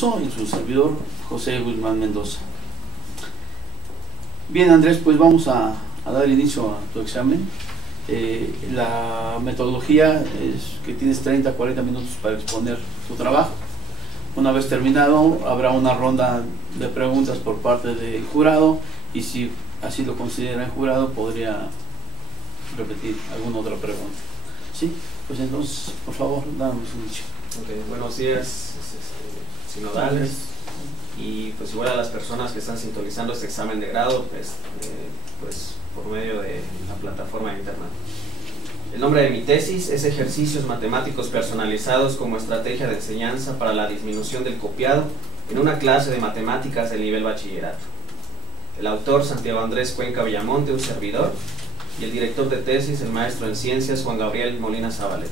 Y su servidor José Guzmán Mendoza. Bien, Andrés, pues vamos a dar inicio a tu examen. La metodología es que tienes 30-40 minutos para exponer tu trabajo. Una vez terminado, habrá una ronda de preguntas por parte del jurado, y si así lo considera el jurado, podría repetir alguna otra pregunta. ¿Sí? Pues entonces, por favor, damos inicio. Okay, buenos días, sinodales, y pues igual a las personas que están sintonizando este examen de grado, pues por medio de la plataforma de internet. El nombre de mi tesis es Ejercicios Matemáticos Personalizados como Estrategia de Enseñanza para la Disminución del Copiado en una clase de matemáticas del nivel bachillerato. El autor, Santiago Andrés Cuenca Villamonte, un servidor, y el director de tesis, el maestro en ciencias, Juan Gabriel Molina Zabaleta.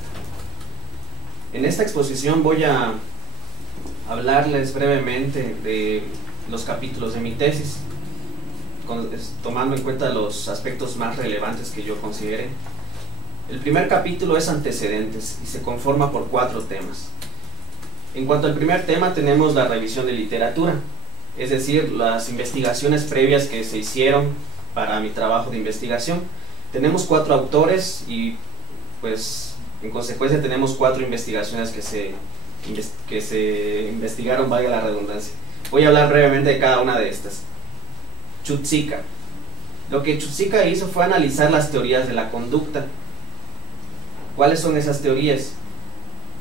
En esta exposición voy a hablarles brevemente de los capítulos de mi tesis, tomando en cuenta los aspectos más relevantes que yo considere. El primer capítulo es antecedentes y se conforma por 4 temas. En cuanto al primer tema, tenemos la revisión de literatura, es decir, las investigaciones previas que se hicieron para mi trabajo de investigación. Tenemos 4 autores y pues en consecuencia tenemos 4 investigaciones que se investigaron, valga la redundancia. Voy a hablar brevemente de cada una de estas. Chuzika. Lo que Chuzika hizo fue analizar las teorías de la conducta. ¿Cuáles son esas teorías?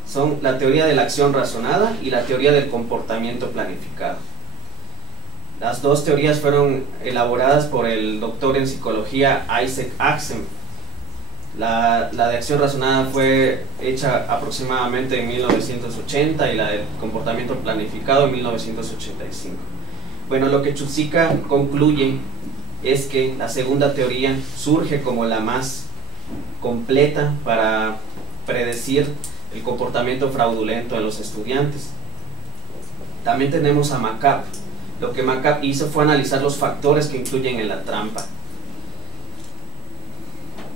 Son la teoría de la acción razonada y la teoría del comportamiento planificado. Las dos teorías fueron elaboradas por el doctor en psicología Isaac Axiom. La de acción razonada fue hecha aproximadamente en 1980 y la del comportamiento planificado en 1985. Bueno, lo que Chuzika concluye es que la segunda teoría surge como la más completa para predecir el comportamiento fraudulento de los estudiantes. También tenemos a McCabe. Lo que McCabe hizo fue analizar los factores que influyen en la trampa.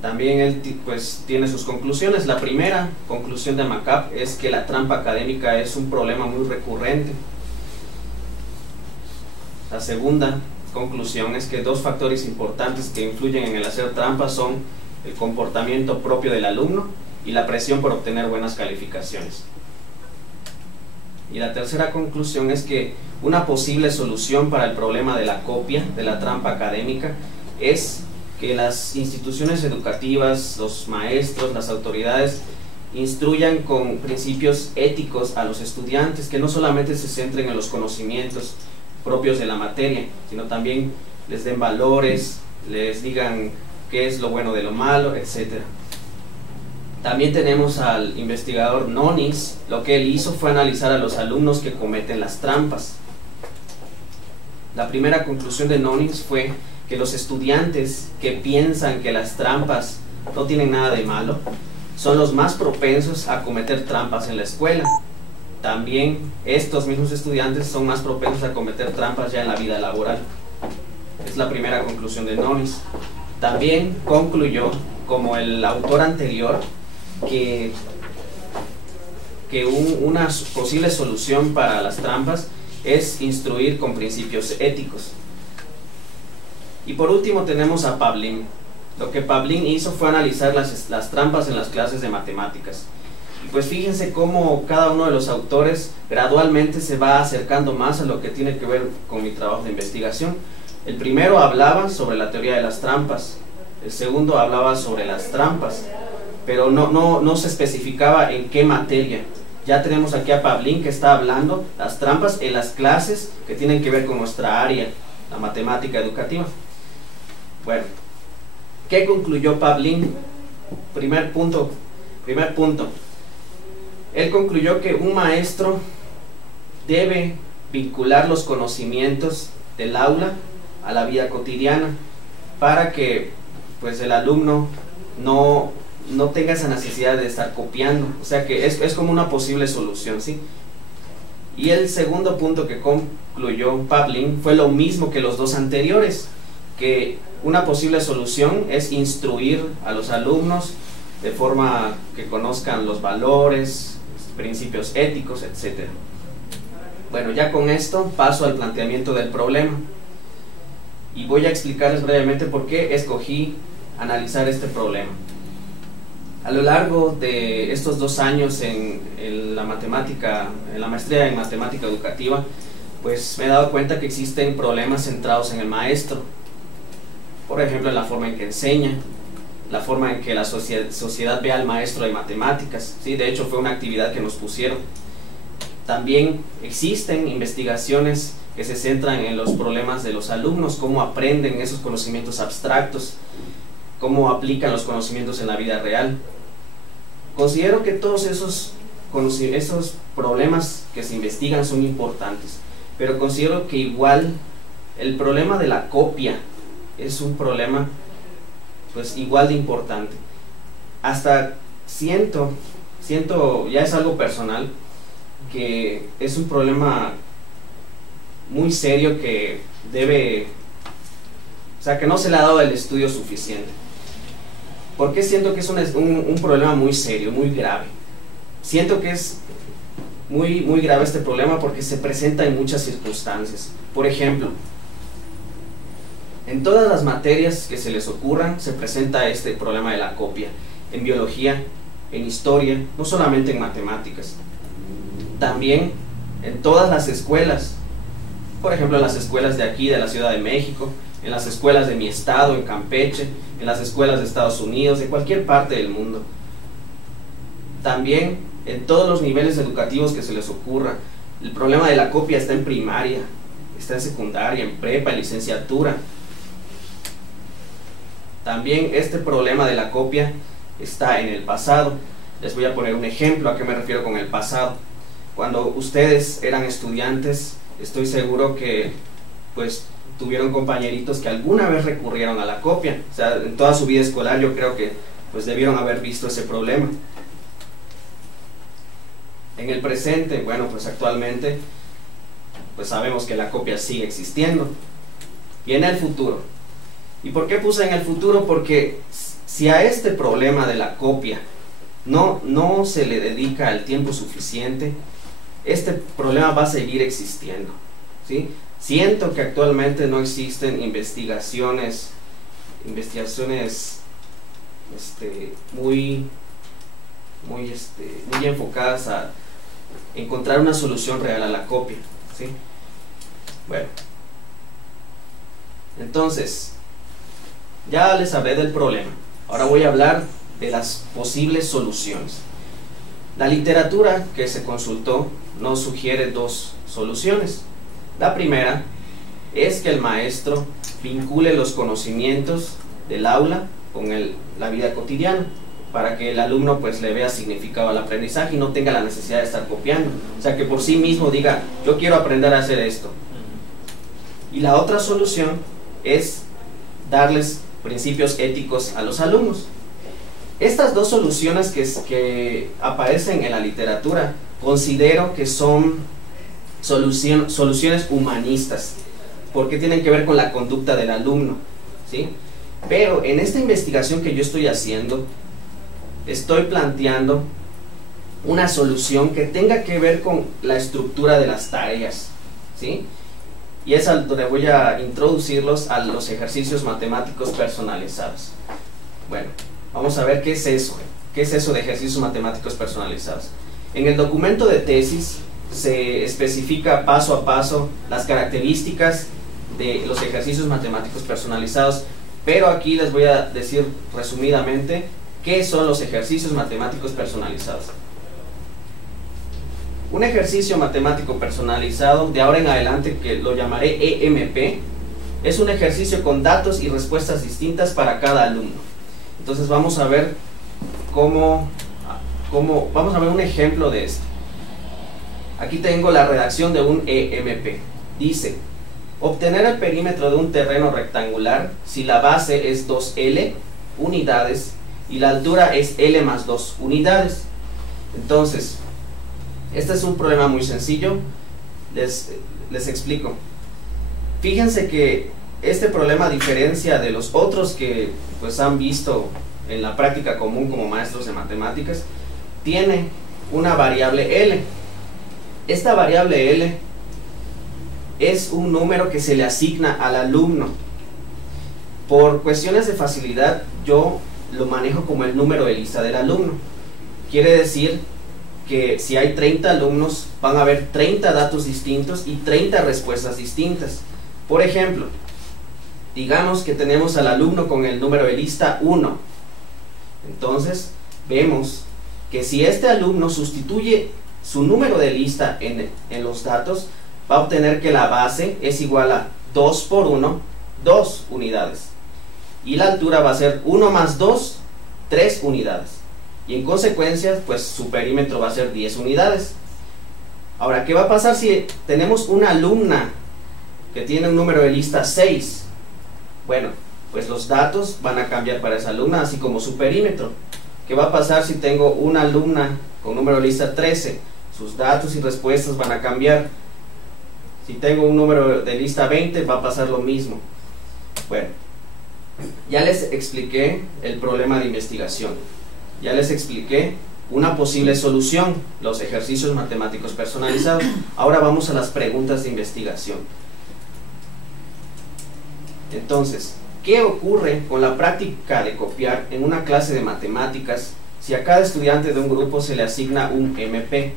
También él pues tiene sus conclusiones. La primera conclusión de McCabe es que la trampa académica es un problema muy recurrente. La segunda conclusión es que 2 factores importantes que influyen en el hacer trampas son el comportamiento propio del alumno y la presión por obtener buenas calificaciones. Y la tercera conclusión es que una posible solución para el problema de la copia, de la trampa académica, es que las instituciones educativas, los maestros, las autoridades, instruyan con principios éticos a los estudiantes, que no solamente se centren en los conocimientos propios de la materia, sino también les den valores, les digan qué es lo bueno de lo malo, etc. También tenemos al investigador Nonis. Lo que él hizo fue analizar a los alumnos que cometen las trampas. La primera conclusión de Nonis fue que los estudiantes que piensan que las trampas no tienen nada de malo son los más propensos a cometer trampas en la escuela. También estos mismos estudiantes son más propensos a cometer trampas ya en la vida laboral. Es la primera conclusión de Nonis. También concluyó, como el autor anterior, que una posible solución para las trampas es instruir con principios éticos. Y por último tenemos a Pavlin. Lo que Pavlin hizo fue analizar las trampas en las clases de matemáticas. Y pues fíjense cómo cada uno de los autores gradualmente se va acercando más a lo que tiene que ver con mi trabajo de investigación. El primero hablaba sobre la teoría de las trampas, el segundo hablaba sobre las trampas, pero no se especificaba en qué materia. Ya tenemos aquí a Pavlin que está hablando las trampas en las clases que tienen que ver con nuestra área, la matemática educativa. Bueno, ¿qué concluyó Pavlin? Primer punto. Él concluyó que un maestro debe vincular los conocimientos del aula a la vida cotidiana para que pues el alumno no tenga esa necesidad de estar copiando. O sea que es como una posible solución, ¿sí? Y el segundo punto que concluyó Pavlin fue lo mismo que los 2 anteriores, que una posible solución es instruir a los alumnos de forma que conozcan los valores, principios éticos, etc. Bueno, ya con esto paso al planteamiento del problema y voy a explicarles brevemente por qué escogí analizar este problema. A lo largo de estos 2 años en la maestría en matemática educativa, pues me he dado cuenta que existen problemas centrados en el maestro. Por ejemplo, en la forma en que enseña, la forma en que la sociedad ve al maestro de matemáticas, ¿sí? De hecho, fue una actividad que nos pusieron. También existen investigaciones que se centran en los problemas de los alumnos, cómo aprenden esos conocimientos abstractos, cómo aplican los conocimientos en la vida real. Considero que todos esos problemas que se investigan son importantes, pero considero que igual el problema de la copia es un problema pues igual de importante. Hasta siento, ya es algo personal, que es un problema muy serio que que no se le ha dado el estudio suficiente. ¿Por qué siento que es un problema muy serio, muy grave? Siento que es muy grave este problema porque se presenta en muchas circunstancias. Por ejemplo, en todas las materias que se les ocurran se presenta este problema de la copia. En biología, en historia, no solamente en matemáticas. También en todas las escuelas. Por ejemplo, en las escuelas de aquí, de la Ciudad de México, en las escuelas de mi estado, en Campeche, en las escuelas de Estados Unidos, de cualquier parte del mundo. También en todos los niveles educativos que se les ocurra. El problema de la copia está en primaria, está en secundaria, en prepa, en licenciatura. También este problema de la copia está en el pasado. Les voy a poner un ejemplo a qué me refiero con el pasado. Cuando ustedes eran estudiantes, estoy seguro que pues tuvieron compañeritos que alguna vez recurrieron a la copia. O sea, en toda su vida escolar yo creo que pues debieron haber visto ese problema. En el presente, bueno, pues actualmente pues sabemos que la copia sigue existiendo. Y en el futuro. ¿Y por qué puse en el futuro? Porque si a este problema de la copia no se le dedica el tiempo suficiente, este problema va a seguir existiendo, ¿sí? Siento que actualmente no existen investigaciones muy enfocadas a encontrar una solución real a la copia, ¿sí? Bueno, entonces ya les hablé del problema. Ahora voy a hablar de las posibles soluciones. La literatura que se consultó nos sugiere 2 soluciones. La primera es que el maestro vincule los conocimientos del aula con la vida cotidiana, para que el alumno pues le vea significado al aprendizaje y no tenga la necesidad de estar copiando. O sea, que por sí mismo diga, yo quiero aprender a hacer esto. Y la otra solución es darles principios éticos a los alumnos. Estas 2 soluciones que aparecen en la literatura considero que son soluciones humanistas, porque tienen que ver con la conducta del alumno, ¿sí? Pero en esta investigación que yo estoy haciendo, estoy planteando una solución que tenga que ver con la estructura de las tareas, ¿sí? Y es donde voy a introducirlos a los ejercicios matemáticos personalizados. Bueno, vamos a ver qué es eso. ¿Qué es eso de ejercicios matemáticos personalizados? En el documento de tesis se especifica paso a paso las características de los ejercicios matemáticos personalizados, pero aquí les voy a decir resumidamente qué son los ejercicios matemáticos personalizados. Un ejercicio matemático personalizado, de ahora en adelante que lo llamaré EMP, es un ejercicio con datos y respuestas distintas para cada alumno. Entonces vamos a ver vamos a ver un ejemplo de esto. Aquí tengo la redacción de un EMP. Dice, obtener el perímetro de un terreno rectangular si la base es 2L unidades y la altura es L más 2 unidades. Entonces, este es un problema muy sencillo. Les explico. Fíjense que este problema, a diferencia de los otros que pues han visto en la práctica común como maestros de matemáticas, tiene una variable L. Esta variable L es un número que se le asigna al alumno. Por cuestiones de facilidad, yo lo manejo como el número de lista del alumno. Quiere decir que si hay 30 alumnos, van a haber 30 datos distintos y 30 respuestas distintas. Por ejemplo, digamos que tenemos al alumno con el número de lista 1. Entonces, vemos que si este alumno sustituye su número de lista en los datos, va a obtener que la base es igual a 2 por 1, 2 unidades. Y la altura va a ser 1 más 2, 3 unidades. Y en consecuencia, pues su perímetro va a ser 10 unidades. Ahora, ¿qué va a pasar si tenemos una alumna que tiene un número de lista 6? Bueno, pues los datos van a cambiar para esa alumna, así como su perímetro. ¿Qué va a pasar si tengo una alumna con número de lista 13? Sus datos y respuestas van a cambiar. Si tengo un número de lista 20, va a pasar lo mismo. Bueno, ya les expliqué el problema de investigación. Ya les expliqué una posible solución, los ejercicios matemáticos personalizados. Ahora vamos a las preguntas de investigación. Entonces, ¿qué ocurre con la práctica de copiar en una clase de matemáticas si a cada estudiante de un grupo se le asigna un EMP?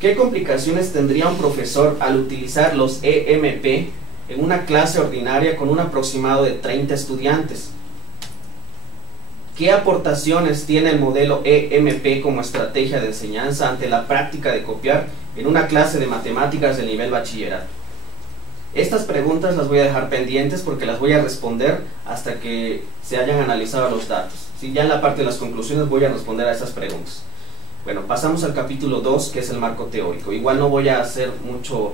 ¿Qué complicaciones tendría un profesor al utilizar los EMP en una clase ordinaria con un aproximado de 30 estudiantes? ¿Qué aportaciones tiene el modelo EMP como estrategia de enseñanza ante la práctica de copiar en una clase de matemáticas de nivel bachillerato? Estas preguntas las voy a dejar pendientes porque las voy a responder hasta que se hayan analizado los datos. ¿Sí? Ya en la parte de las conclusiones voy a responder a esas preguntas. Bueno, pasamos al capítulo 2, que es el marco teórico. Igual no voy a hacer mucho,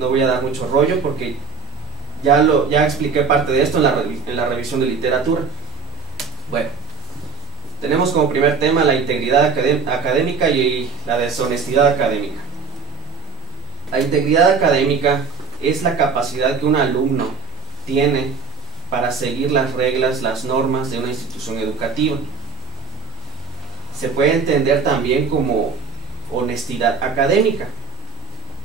no voy a dar mucho rollo porque ya expliqué parte de esto en la revisión de literatura. Bueno, tenemos como primer tema la integridad académica y la deshonestidad académica. La integridad académica es la capacidad que un alumno tiene para seguir las reglas, las normas de una institución educativa. Se puede entender también como honestidad académica.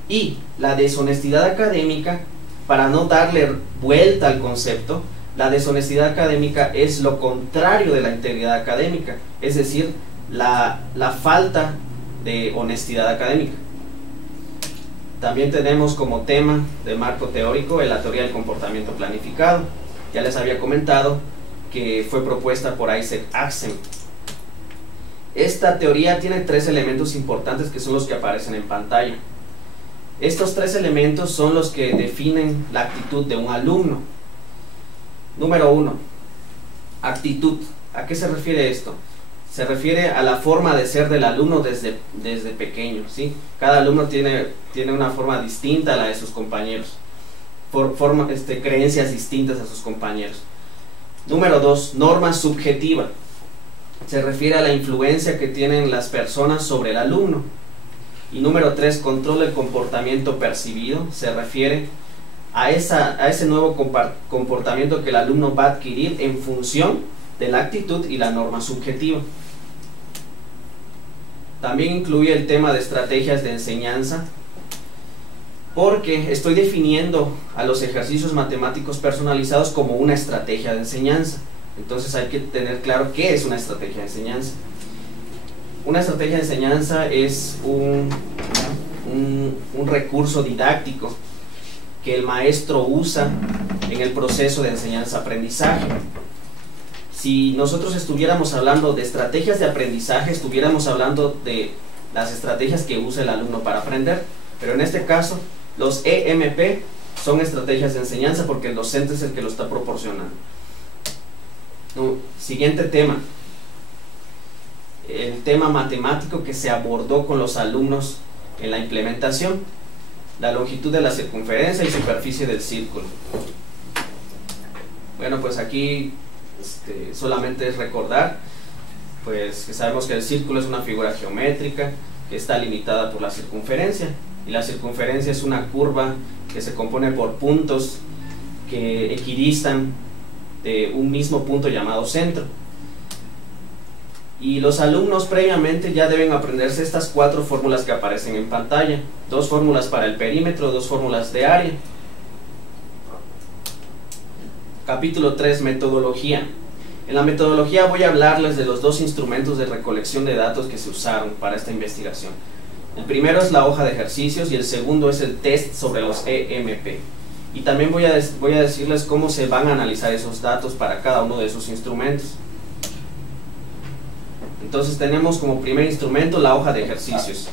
Y la deshonestidad académica, para no darle vuelta al concepto, la deshonestidad académica es lo contrario de la integridad académica, es decir, la falta de honestidad académica. También tenemos como tema del marco teórico la teoría del comportamiento planificado. Ya les había comentado que fue propuesta por Isaac Asimov. Esta teoría tiene 3 elementos importantes que son los que aparecen en pantalla. Estos 3 elementos son los que definen la actitud de un alumno. Número 1, actitud. ¿A qué se refiere esto? Se refiere a la forma de ser del alumno desde pequeño, ¿sí? Cada alumno tiene una forma distinta a la de sus compañeros, creencias distintas a sus compañeros. Número 2, norma subjetiva. Se refiere a la influencia que tienen las personas sobre el alumno. Y número 3, control del comportamiento percibido. Se refiere a ese nuevo comportamiento que el alumno va a adquirir en función de la actitud y la norma subjetiva. También incluye el tema de estrategias de enseñanza, porque estoy definiendo a los ejercicios matemáticos personalizados como una estrategia de enseñanza. Entonces hay que tener claro qué es una estrategia de enseñanza. Una estrategia de enseñanza es un recurso didáctico que el maestro usa en el proceso de enseñanza-aprendizaje. Si nosotros estuviéramos hablando de estrategias de aprendizaje, estuviéramos hablando de las estrategias que usa el alumno para aprender, pero en este caso los EMP son estrategias de enseñanza porque el docente es el que lo está proporcionando. Siguiente tema, el tema matemático que se abordó con los alumnos en la implementación, la longitud de la circunferencia y superficie del círculo. Bueno, pues aquí solamente es recordar pues que sabemos que el círculo es una figura geométrica que está limitada por la circunferencia, y la circunferencia es una curva que se compone por puntos que equidistan de un mismo punto llamado centro. Y los alumnos previamente ya deben aprenderse estas 4 fórmulas que aparecen en pantalla. 2 fórmulas para el perímetro, 2 fórmulas de área. Capítulo 3, metodología. En la metodología voy a hablarles de los 2 instrumentos de recolección de datos que se usaron para esta investigación. El primero es la hoja de ejercicios y el segundo es el test sobre los EMP. Y también voy a decirles cómo se van a analizar esos datos para cada uno de esos instrumentos. Entonces tenemos como primer instrumento la hoja de ejercicios.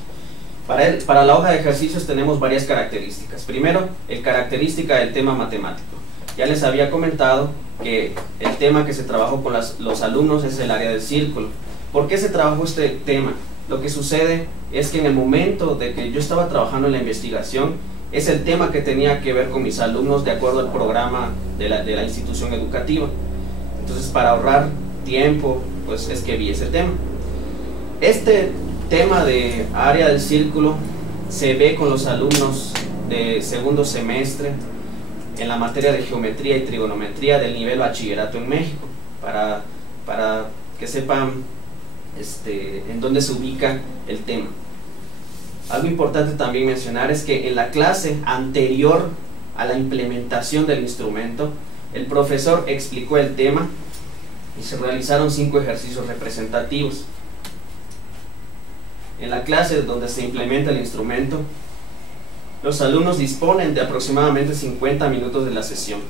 Para la hoja de ejercicios tenemos varias características. Primero, la característica del tema matemático. Ya les había comentado que el tema que se trabajó con los alumnos es el área del círculo. ¿Por qué se trabajó este tema? Lo que sucede es que en el momento de que yo estaba trabajando en la investigación, es el tema que tenía que ver con mis alumnos de acuerdo al programa de la institución educativa. Entonces, para ahorrar tiempo, pues es que vi ese tema. Este tema de área del círculo se ve con los alumnos de segundo semestre en la materia de geometría y trigonometría del nivel bachillerato en México, para que sepan en dónde se ubica el tema. Algo importante también mencionar es que en la clase anterior a la implementación del instrumento, el profesor explicó el tema y se realizaron 5 ejercicios representativos. En la clase donde se implementa el instrumento, los alumnos disponen de aproximadamente 50 minutos de la sesión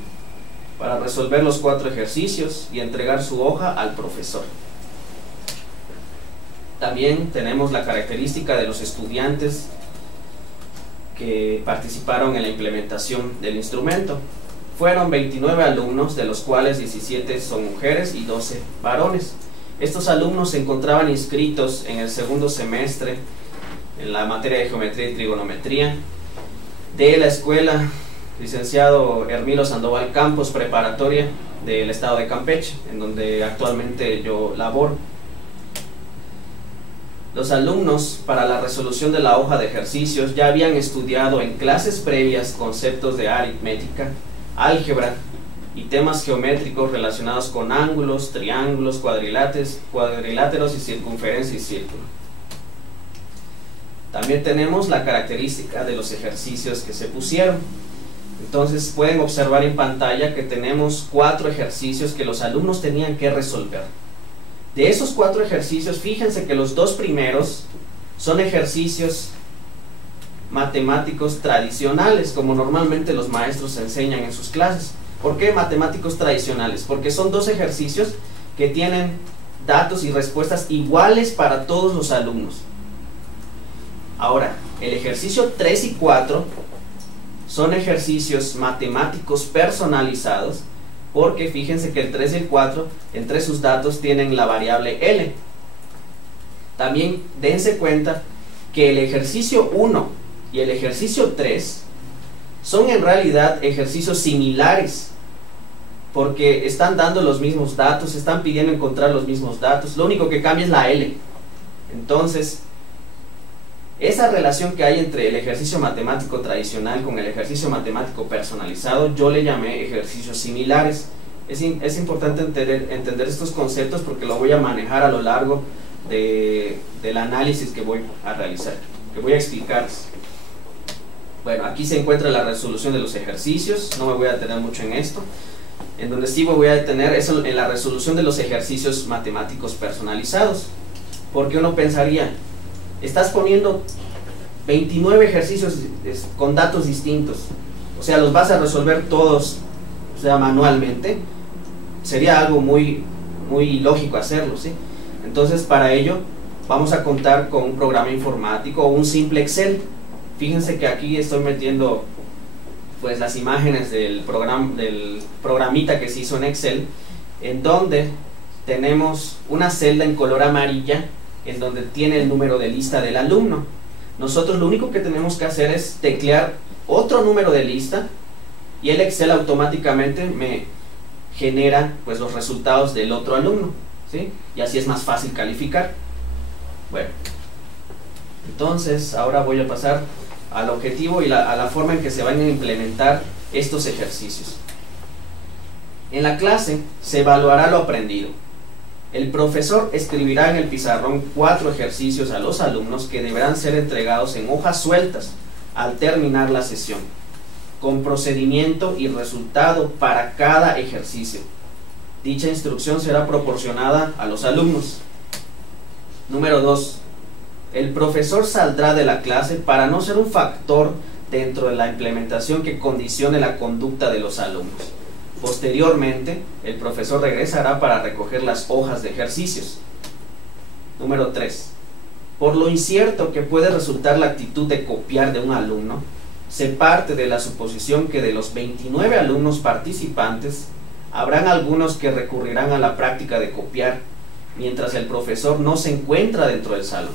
para resolver los 4 ejercicios y entregar su hoja al profesor. También tenemos la característica de los estudiantes que participaron en la implementación del instrumento. Fueron 29 alumnos, de los cuales 17 son mujeres y 12 varones. Estos alumnos se encontraban inscritos en el segundo semestre en la materia de geometría y trigonometría de la escuela licenciado Hermilo Sandoval Campos, preparatoria del estado de Campeche, en donde actualmente yo laboro. Los alumnos, para la resolución de la hoja de ejercicios, ya habían estudiado en clases previas conceptos de aritmética, álgebra y temas geométricos relacionados con ángulos, triángulos, cuadriláteros y circunferencia y círculo. También tenemos la característica de los ejercicios que se pusieron. Entonces pueden observar en pantalla que tenemos 4 ejercicios que los alumnos tenían que resolver. De esos 4 ejercicios, fíjense que los 2 primeros son ejercicios matemáticos tradicionales, como normalmente los maestros enseñan en sus clases. ¿Por qué matemáticos tradicionales? Porque son 2 ejercicios que tienen datos y respuestas iguales para todos los alumnos. Ahora, el ejercicio 3 y 4 son ejercicios matemáticos personalizados, porque fíjense que el 3 y el 4, entre sus datos, tienen la variable L. También dense cuenta que el ejercicio 1 y el ejercicio 3 son en realidad ejercicios similares, porque están dando los mismos datos, están pidiendo encontrar los mismos datos, lo único que cambia es la L. Entonces, esa relación que hay entre el ejercicio matemático tradicional con el ejercicio matemático personalizado, yo le llamé ejercicios similares. Es importante entender estos conceptos porque lo voy a manejar a lo largo del análisis que voy a realizar, que voy a explicarles. Bueno, aquí se encuentra la resolución de los ejercicios, no me voy a detener mucho en esto. En donde sí me voy a detener es en la resolución de los ejercicios matemáticos personalizados. Porque uno pensaría, estás poniendo 29 ejercicios con datos distintos, o sea, los vas a resolver todos, o sea, manualmente. Sería algo muy lógico hacerlo, ¿sí? Entonces, para ello vamos a contar con un programa informático o un simple Excel. Fíjense que aquí estoy metiendo pues las imágenes del programita que se hizo en Excel, en donde tenemos una celda en color amarilla en donde tiene el número de lista del alumno. Nosotros lo único que tenemos que hacer es teclear otro número de lista y el Excel automáticamente me genera pues los resultados del otro alumno, ¿sí? Y así es más fácil calificar. Bueno, entonces ahora voy a pasar al objetivo y a la forma en que se van a implementar estos ejercicios. En la clase se evaluará lo aprendido. El profesor escribirá en el pizarrón 4 ejercicios a los alumnos que deberán ser entregados en hojas sueltas al terminar la sesión, con procedimiento y resultado para cada ejercicio. Dicha instrucción será proporcionada a los alumnos. Número 2. El profesor saldrá de la clase para no ser un factor dentro de la implementación que condicione la conducta de los alumnos. Posteriormente, el profesor regresará para recoger las hojas de ejercicios. Número 3. Por lo incierto que puede resultar la actitud de copiar de un alumno, se parte de la suposición que de los 29 alumnos participantes, habrán algunos que recurrirán a la práctica de copiar, mientras el profesor no se encuentra dentro del salón.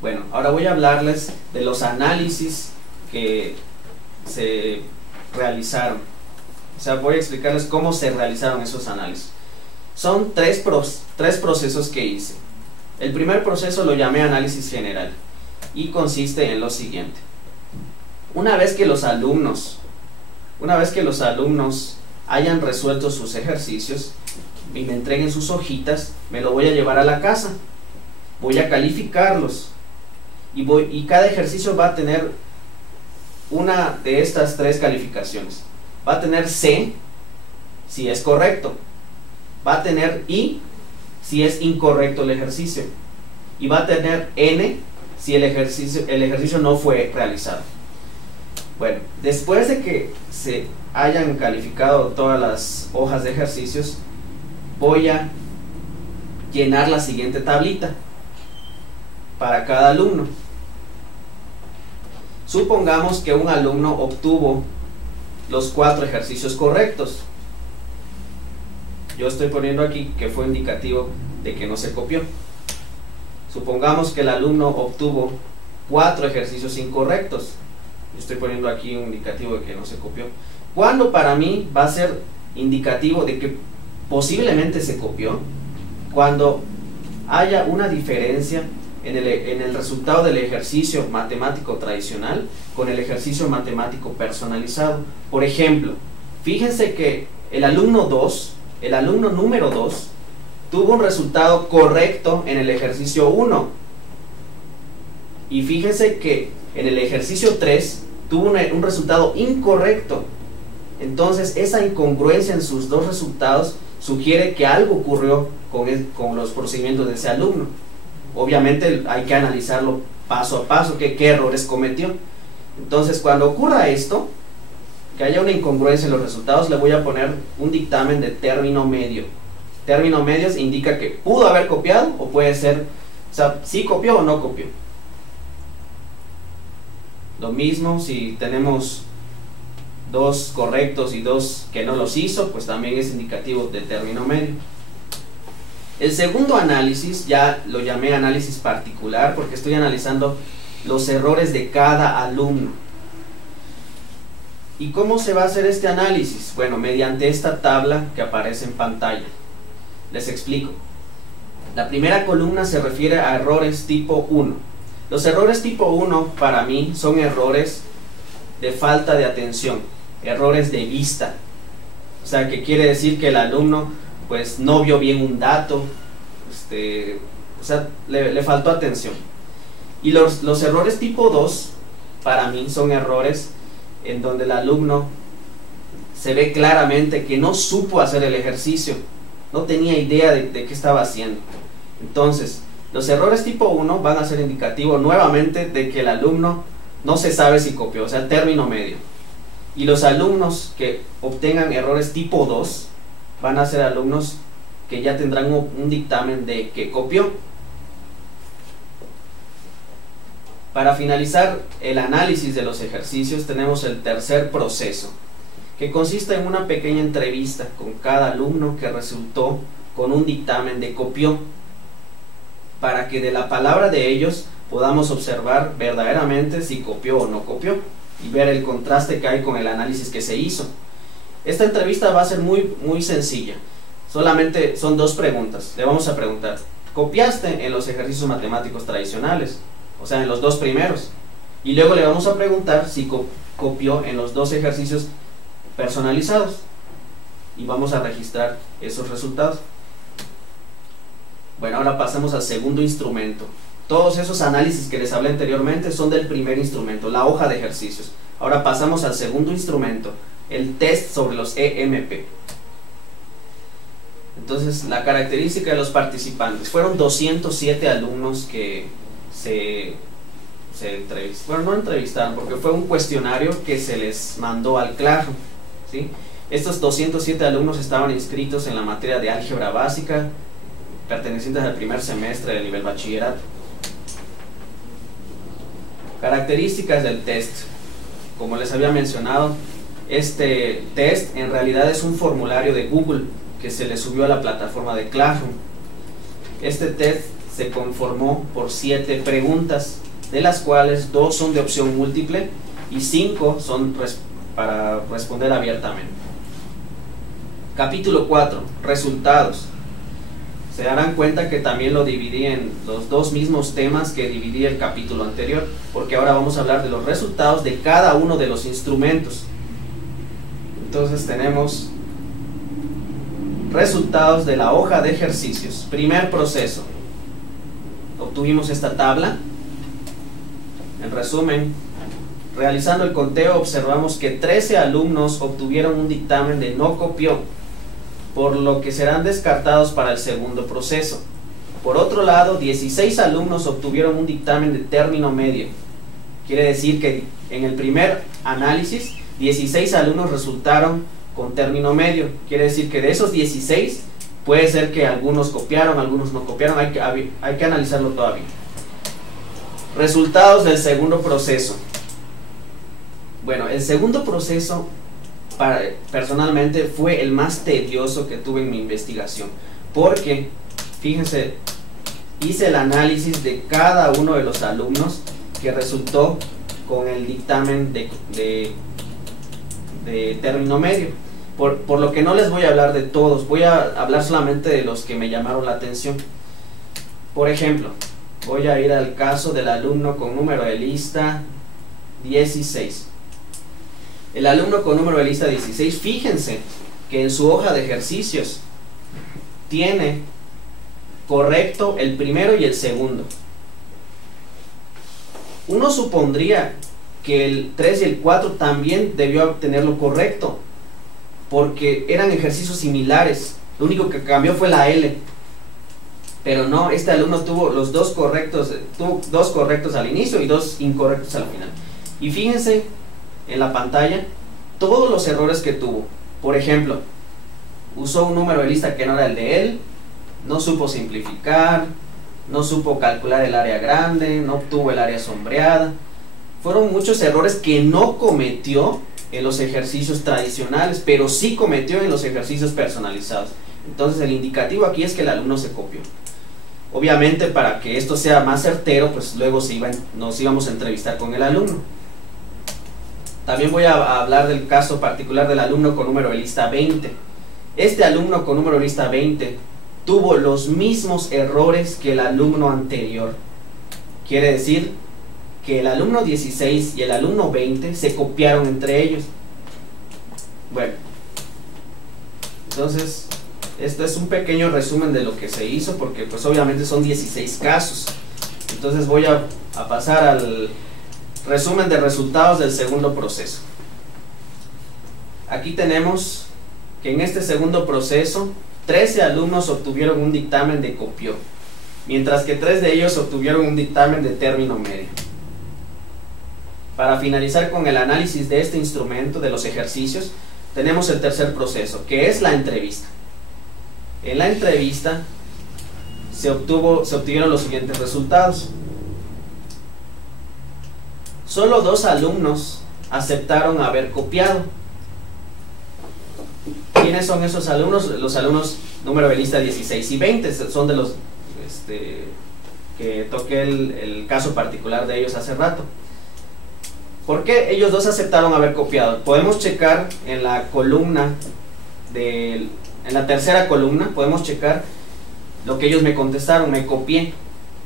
Bueno, ahora voy a hablarles de los análisis que se realizaron. O sea, voy a explicarles cómo se realizaron esos análisis. Son tres procesos que hice. El primer proceso lo llamé análisis general y consiste en lo siguiente. Una vez que los alumnos hayan resuelto sus ejercicios y me entreguen sus hojitas, me lo voy a llevar a la casa. Voy a calificarlos y cada ejercicio va a tener una de estas 3 calificaciones. Va a tener C si es correcto, va a tener I si es incorrecto el ejercicio, y va a tener N si el ejercicio no fue realizado. Bueno, después de que se hayan calificado todas las hojas de ejercicios, voy a llenar la siguiente tablita para cada alumno. Supongamos que un alumno obtuvo los 4 ejercicios correctos. Yo estoy poniendo aquí que fue indicativo de que no se copió. Supongamos que el alumno obtuvo 4 ejercicios incorrectos. Yo estoy poniendo aquí un indicativo de que no se copió. ¿Cuándo para mí va a ser indicativo de que posiblemente se copió? Cuando haya una diferencia en el resultado del ejercicio matemático tradicional con el ejercicio matemático personalizado. Por ejemplo, fíjense que el alumno número 2 tuvo un resultado correcto en el ejercicio 1, y fíjense que en el ejercicio 3 tuvo un resultado incorrecto. Entonces esa incongruencia en sus 2 resultados sugiere que algo ocurrió con los procedimientos de ese alumno. Obviamente hay que analizarlo paso a paso, qué errores cometió. Entonces, cuando ocurra esto, que haya una incongruencia en los resultados, le voy a poner un dictamen de término medio. Término medio indica que pudo haber copiado, o puede ser, o sea, sí copió o no copió. Lo mismo si tenemos 2 correctos y 2 que no los hizo, pues también es indicativo de término medio. El segundo análisis ya lo llamé análisis particular porque estoy analizando los errores de cada alumno. ¿Y cómo se va a hacer este análisis? Bueno, mediante esta tabla que aparece en pantalla. Les explico. La primera columna se refiere a errores tipo 1. Los errores tipo 1 para mí son errores de falta de atención, errores de vista. O sea, que quiere decir que el alumno pues no vio bien un dato, o sea, le faltó atención. Y los errores tipo 2 para mí son errores en donde el alumno se ve claramente que no supo hacer el ejercicio, no tenía idea de qué estaba haciendo. Entonces, los errores tipo 1 van a ser indicativos nuevamente de que el alumno no se sabe si copió, o sea, término medio. Y los alumnos que obtengan errores tipo 2 van a ser alumnos que ya tendrán un dictamen de que copió. Para finalizar el análisis de los ejercicios, tenemos el tercer proceso, que consiste en una pequeña entrevista con cada alumno que resultó con un dictamen de copió, para que de la palabra de ellos podamos observar verdaderamente si copió o no copió y ver el contraste que hay con el análisis que se hizo. Esta entrevista va a ser muy sencilla. Solamente son 2 preguntas. Le vamos a preguntar: ¿copiaste en los ejercicios matemáticos tradicionales? O sea, en los 2 primeros. Y luego le vamos a preguntar si copió en los 2 ejercicios personalizados. Y vamos a registrar esos resultados. Bueno, ahora pasamos al segundo instrumento. Todos esos análisis que les hablé anteriormente son del primer instrumento, la hoja de ejercicios. Ahora pasamos al segundo instrumento, el test sobre los EMP. Entonces, la característica de los participantes. Fueron 207 alumnos que se entrevistaron. Bueno, no entrevistaron, porque fue un cuestionario que se les mandó al Classroom, ¿sí? Estos 207 alumnos estaban inscritos en la materia de álgebra básica, pertenecientes al primer semestre del nivel bachillerato. Características del test. Como les había mencionado, este test en realidad es un formulario de Google que se le subió a la plataforma de Classroom. Este test se conformó por 7 preguntas, de las cuales 2 son de opción múltiple y 5 son para responder abiertamente. Capítulo 4, resultados. Se darán cuenta que también lo dividí en los 2 mismos temas que dividí el capítulo anterior, porque ahora vamos a hablar de los resultados de cada uno de los instrumentos. Entonces tenemos resultados de la hoja de ejercicios. Primer proceso. Obtuvimos esta tabla. En resumen, realizando el conteo observamos que 13 alumnos obtuvieron un dictamen de no copió, por lo que serán descartados para el segundo proceso. Por otro lado, 16 alumnos obtuvieron un dictamen de término medio. Quiere decir que en el primer análisis, 16 alumnos resultaron con término medio. Quiere decir que de esos 16, puede ser que algunos copiaron, algunos no copiaron, hay que analizarlo todavía. Resultados del segundo proceso. Bueno, el segundo proceso personalmente fue el más tedioso que tuve en mi investigación, porque fíjense, hice el análisis de cada uno de los alumnos que resultó con el dictamen de término medio, por lo que no les voy a hablar de todos, voy a hablar solamente de los que me llamaron la atención. Por ejemplo, voy a ir al caso del alumno con número de lista 16. El alumno con número de lista 16, fíjense que en su hoja de ejercicios tiene correcto el primero y el segundo. Uno supondría que el 3 y el 4 también debió tenerlo correcto, porque eran ejercicios similares, lo único que cambió fue la L. Pero no, este alumno tuvo los 2 correctos, tuvo 2 correctos al inicio y 2 incorrectos al final. Y fíjense en la pantalla todos los errores que tuvo. Por ejemplo, usó un número de lista que no era el de él, no supo simplificar, no supo calcular el área grande, no obtuvo el área sombreada. Fueron muchos errores que no cometió en los ejercicios tradicionales, pero sí cometió en los ejercicios personalizados. Entonces el indicativo aquí es que el alumno se copió. Obviamente, para que esto sea más certero, pues luego nos íbamos a entrevistar con el alumno. También voy a hablar del caso particular del alumno con número de lista 20. Este alumno con número de lista 20 tuvo los mismos errores que el alumno anterior. Quiere decir que el alumno 16 y el alumno 20 se copiaron entre ellos. Bueno, entonces esto es un pequeño resumen de lo que se hizo, porque pues obviamente son 16 casos. Entonces voy a pasar al resumen de resultados del segundo proceso. Aquí tenemos que en este segundo proceso 13 alumnos obtuvieron un dictamen de copió, mientras que 3 de ellos obtuvieron un dictamen de término medio. Para finalizar con el análisis de este instrumento, de los ejercicios, tenemos el tercer proceso, que es la entrevista. En la entrevista se obtuvieron los siguientes resultados. Solo 2 alumnos aceptaron haber copiado. ¿Quiénes son esos alumnos? Los alumnos número de lista 16 y 20, son de los que toqué el caso particular de ellos hace rato. ¿Por qué ellos 2 aceptaron haber copiado? Podemos checar en la columna, en la tercera columna, podemos checar lo que ellos me contestaron. Me copié,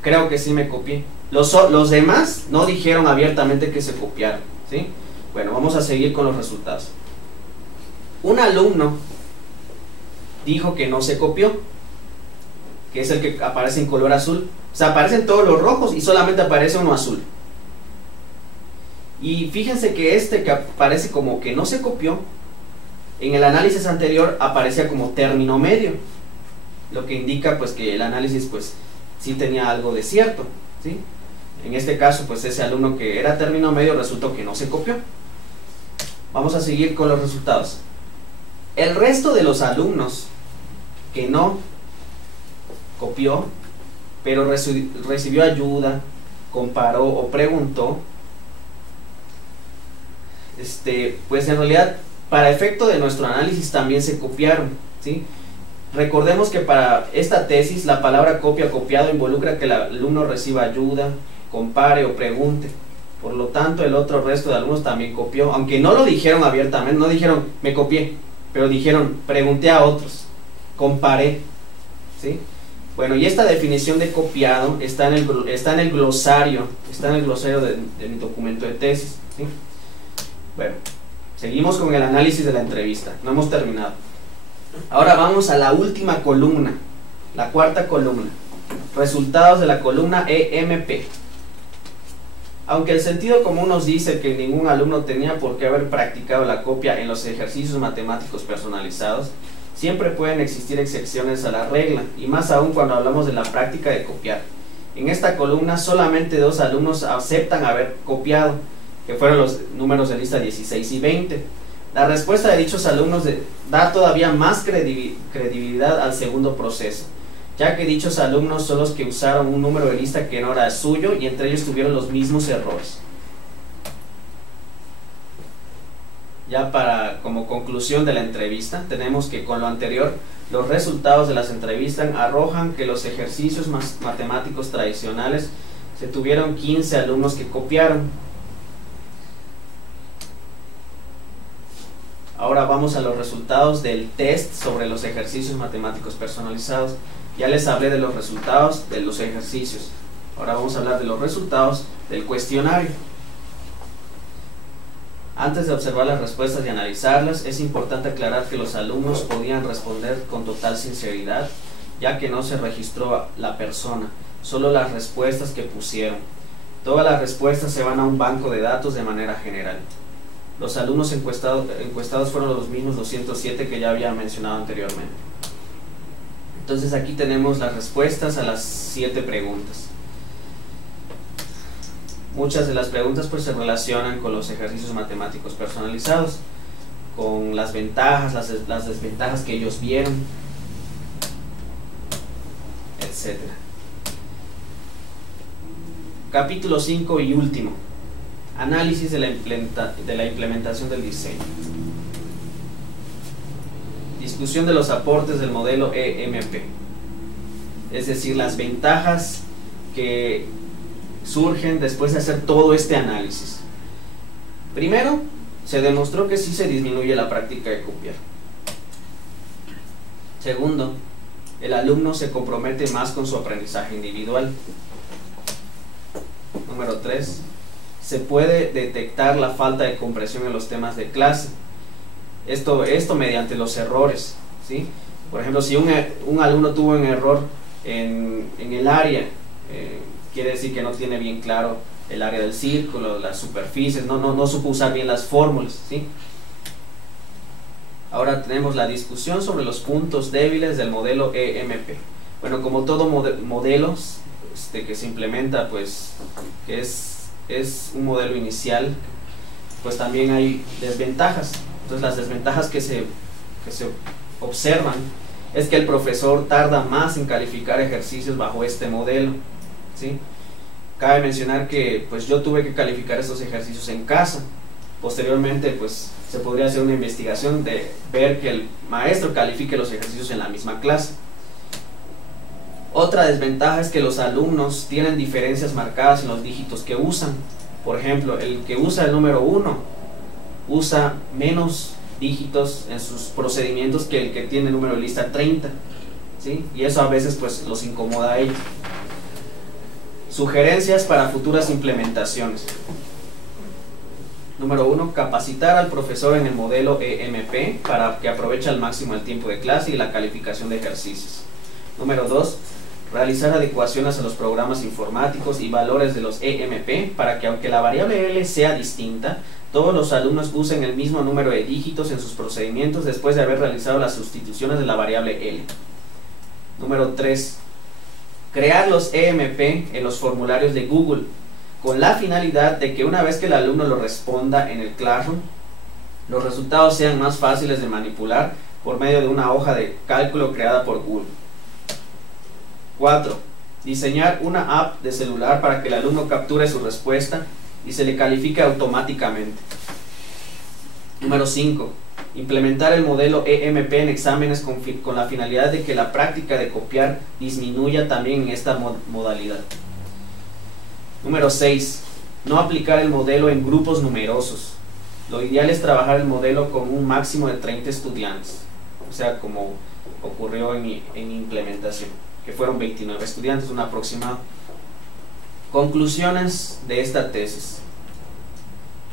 creo que sí me copié. Los demás no dijeron abiertamente que se copiaron, ¿sí? Bueno, vamos a seguir con los resultados. Un alumno dijo que no se copió, que es el que aparece en color azul. O sea, aparecen todos los rojos y solamente aparece uno azul. Y fíjense que este que aparece como que no se copió, en el análisis anterior aparecía como término medio, lo que indica pues que el análisis pues sí tenía algo de cierto, ¿sí? En este caso pues ese alumno que era término medio resultó que no se copió. Vamos a seguir con los resultados. El resto de los alumnos que no copió, pero recibió ayuda, comparó o preguntó, pues en realidad para efecto de nuestro análisis también se copiaron, ¿sí? Recordemos que para esta tesis la palabra copia o copiado involucra que el alumno reciba ayuda, compare o pregunte. Por lo tanto, el otro resto de alumnos también copió, aunque no lo dijeron abiertamente, no dijeron me copié, pero dijeron pregunté a otros, comparé, ¿sí? Bueno, y esta definición de copiado está en el glosario de mi documento de tesis, ¿sí? Bueno, seguimos con el análisis de la entrevista, no hemos terminado. Ahora vamos a la última columna, la cuarta columna, resultados de la columna EMP. Aunque el sentido común nos dice que ningún alumno tenía por qué haber practicado la copia en los ejercicios matemáticos personalizados, siempre pueden existir excepciones a la regla, y más aún cuando hablamos de la práctica de copiar. En esta columna solamente 2 alumnos aceptan haber copiado, que fueron los números de lista 16 y 20. La respuesta de dichos alumnos da todavía más credibilidad al segundo proceso, ya que dichos alumnos son los que usaron un número de lista que no era suyo y entre ellos tuvieron los mismos errores. Ya como conclusión de la entrevista, tenemos que con lo anterior, los resultados de las entrevistas arrojan que los ejercicios matemáticos tradicionales se tuvieron 15 alumnos que copiaron. Ahora vamos a los resultados del test sobre los ejercicios matemáticos personalizados. Ya les hablé de los resultados de los ejercicios. Ahora vamos a hablar de los resultados del cuestionario. Antes de observar las respuestas y analizarlas, es importante aclarar que los alumnos podían responder con total sinceridad, ya que no se registró la persona, solo las respuestas que pusieron. Todas las respuestas se van a un banco de datos de manera general. Los alumnos encuestados fueron los mismos 207 que ya había mencionado anteriormente. Entonces aquí tenemos las respuestas a las 7 preguntas. Muchas de las preguntas pues se relacionan con los ejercicios matemáticos personalizados, con las ventajas, las desventajas que ellos vieron, etc. Capítulo 5 y último. Análisis de la implementación del diseño. Discusión de los aportes del modelo EMP. Es decir, las ventajas que surgen después de hacer todo este análisis. Primero, se demostró que sí se disminuye la práctica de copiar. Segundo, el alumno se compromete más con su aprendizaje individual. Número 3, se puede detectar la falta de comprensión en los temas de clase. Esto mediante los errores, ¿sí? Por ejemplo, si un alumno tuvo un error en el área, quiere decir que no tiene bien claro el área del círculo, las superficies, no supo usar bien las fórmulas, ¿sí? Ahora tenemos la discusión sobre los puntos débiles del modelo EMP. Bueno, como todo modelo que se implementa, pues que es un modelo inicial, pues también hay desventajas. Entonces las desventajas que se observan es que el profesor tarda más en calificar ejercicios bajo este modelo, ¿sí? Cabe mencionar que pues yo tuve que calificar estos ejercicios en casa. Posteriormente pues se podría hacer una investigación de ver que el maestro califique los ejercicios en la misma clase. Otra desventaja es que los alumnos tienen diferencias marcadas en los dígitos que usan. Por ejemplo, el que usa el número 1 usa menos dígitos en sus procedimientos que el que tiene el número de lista 30, ¿sí? Y eso a veces pues los incomoda a ellos. Sugerencias para futuras implementaciones. Número 1, capacitar al profesor en el modelo EMP para que aproveche al máximo el tiempo de clase y la calificación de ejercicios. Número 2, realizar adecuaciones a los programas informáticos y valores de los EMP para que, aunque la variable L sea distinta, todos los alumnos usen el mismo número de dígitos en sus procedimientos después de haber realizado las sustituciones de la variable L. Número 3. Crear los EMP en los formularios de Google, con la finalidad de que una vez que el alumno lo responda en el Classroom, los resultados sean más fáciles de manipular por medio de una hoja de cálculo creada por Google. 4. Diseñar una app de celular para que el alumno capture su respuesta y se le califique automáticamente. Número 5. Implementar el modelo EMP en exámenes con la finalidad de que la práctica de copiar disminuya también en esta modalidad. Número 6. No aplicar el modelo en grupos numerosos. Lo ideal es trabajar el modelo con un máximo de 30 estudiantes, o sea, como ocurrió en implementación, que fueron 29 estudiantes, un aproximado. Conclusiones de esta tesis.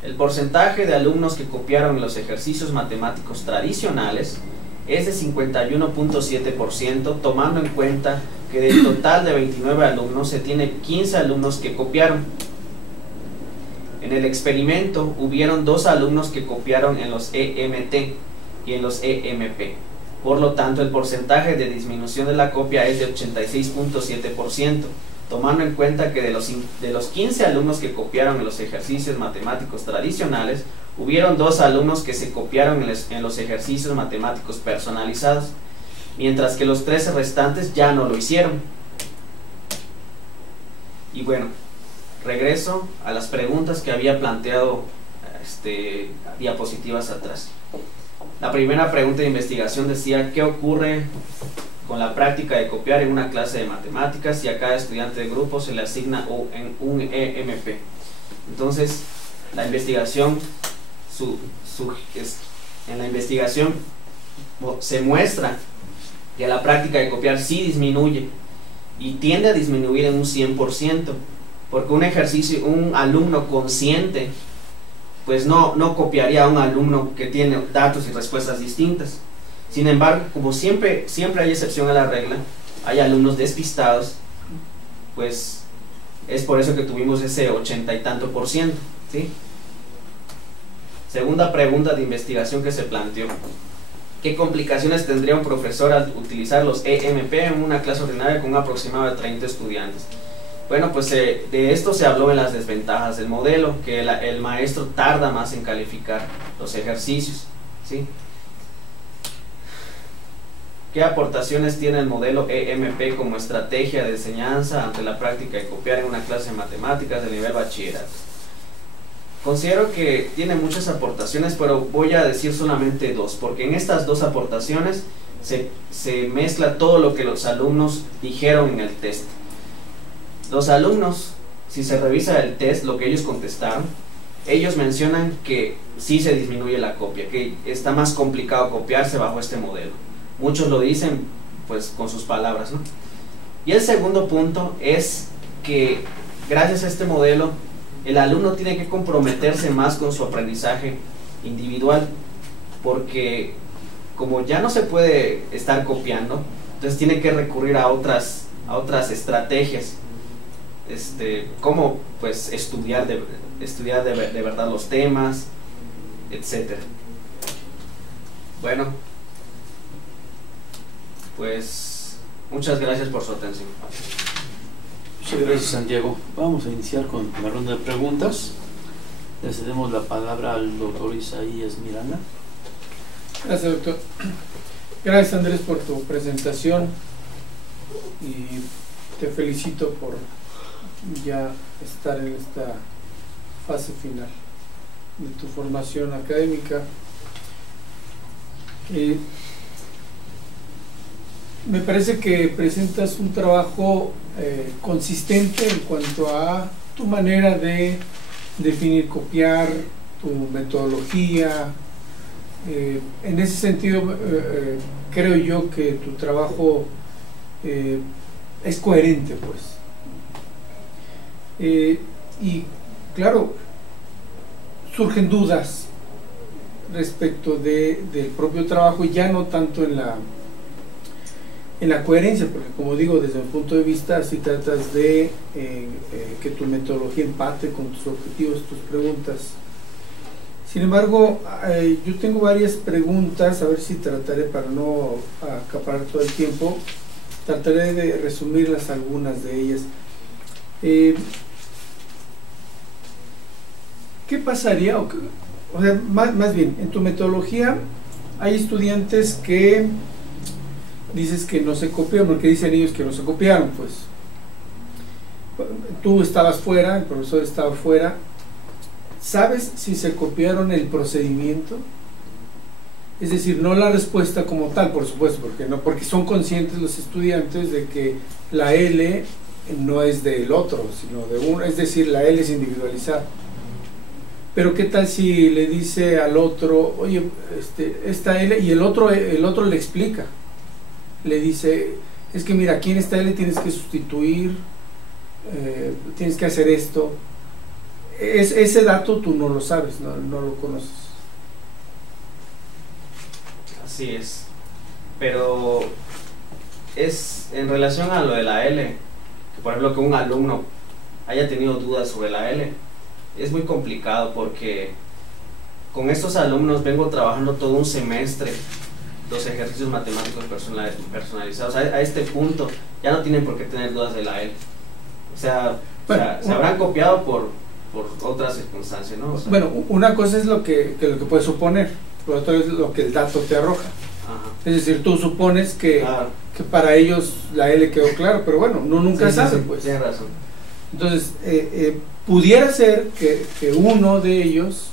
El porcentaje de alumnos que copiaron los ejercicios matemáticos tradicionales es de 51.7%, tomando en cuenta que del total de 29 alumnos se tiene 15 alumnos que copiaron. En el experimento hubieron 2 alumnos que copiaron en los EMT y en los EMP. Por lo tanto, el porcentaje de disminución de la copia es de 86.7%, tomando en cuenta que de los 15 alumnos que copiaron en los ejercicios matemáticos tradicionales, hubieron 2 alumnos que se copiaron en los ejercicios matemáticos personalizados, mientras que los 13 restantes ya no lo hicieron. Y bueno, regreso a las preguntas que había planteado diapositivas atrás. La primera pregunta de investigación decía: ¿qué ocurre con la práctica de copiar en una clase de matemáticas si a cada estudiante de grupo se le asigna un EMP? Entonces, la investigación en la investigación se muestra que la práctica de copiar sí disminuye y tiende a disminuir en un 100%, porque un alumno consciente pues no copiaría a un alumno que tiene datos y respuestas distintas. Sin embargo, como siempre hay excepción a la regla, hay alumnos despistados, pues es por eso que tuvimos ese 80 y tanto por ciento, ¿sí? Segunda pregunta de investigación que se planteó: ¿qué complicaciones tendría un profesor al utilizar los EMP en una clase ordinaria con un aproximado de 30 estudiantes? Bueno, pues de esto se habló en las desventajas del modelo, que el maestro tarda más en calificar los ejercicios, ¿sí? ¿Qué aportaciones tiene el modelo EMP como estrategia de enseñanza ante la práctica de copiar en una clase de matemáticas de nivel bachillerato? Considero que tiene muchas aportaciones, pero voy a decir solamente 2, porque en estas 2 aportaciones se mezcla todo lo que los alumnos dijeron en el test. Los alumnos, si se revisa el test, lo que ellos contestaron, ellos mencionan que sí se disminuye la copia, que está más complicado copiarse bajo este modelo. Muchos lo dicen pues con sus palabras, ¿no? Y el segundo punto es que gracias a este modelo el alumno tiene que comprometerse más con su aprendizaje individual, porque como ya no se puede estar copiando, entonces tiene que recurrir a otras estrategias, como pues estudiar de verdad los temas, etcétera. Bueno, pues muchas gracias por su atención. Muchas gracias, Santiago. Vamos a iniciar con la ronda de preguntas. Le cedemos la palabra al doctor Isaías Miranda. Gracias, doctor. Gracias, Andrés, por tu presentación y te felicito por ya estar en esta fase final de tu formación académica. Me parece que presentas un trabajo consistente en cuanto a tu manera de definir copiar, tu metodología. En ese sentido, creo yo que tu trabajo es coherente, pues. Y claro, surgen dudas respecto del propio trabajo, ya no tanto en en la coherencia, porque como digo, desde mi punto de vista, si tratas de que tu metodología empate con tus objetivos, tus preguntas. Sin embargo, yo tengo varias preguntas, a ver si trataré, para no acaparar todo el tiempo, trataré de resumirlas, algunas de ellas. ¿Qué pasaría? O sea, más bien, en tu metodología hay estudiantes que dices que no se copiaron, porque dicen ellos que no se copiaron, pues. Tú estabas fuera, el profesor estaba fuera. ¿Sabes si se copiaron el procedimiento? Es decir, no la respuesta como tal, por supuesto, porque son conscientes los estudiantes de que la L no es del otro, sino de uno, es decir, la L es individualizada. Pero qué tal si le dice al otro, oye, esta L, y el otro le explica, le dice, es que mira, aquí en esta L tienes que sustituir, tienes que hacer esto. Ese dato tú no lo sabes, no lo conoces. Así es, pero es en relación a lo de la L, que por ejemplo que un alumno haya tenido dudas sobre la L, es muy complicado porque con estos alumnos vengo trabajando todo un semestre los ejercicios matemáticos personalizados. A este punto ya no tienen por qué tener dudas de la L. O sea, se habrán copiado por otras circunstancias, ¿no? O sea, bueno, una cosa es lo que puedes suponer, lo otro es lo que el dato te arroja. ajá. Es decir, tú supones que, Claro. que para ellos la L quedó claro, pero bueno, uno nunca sabe, pues. Tienes razón. Entonces, pudiera ser que uno de ellos,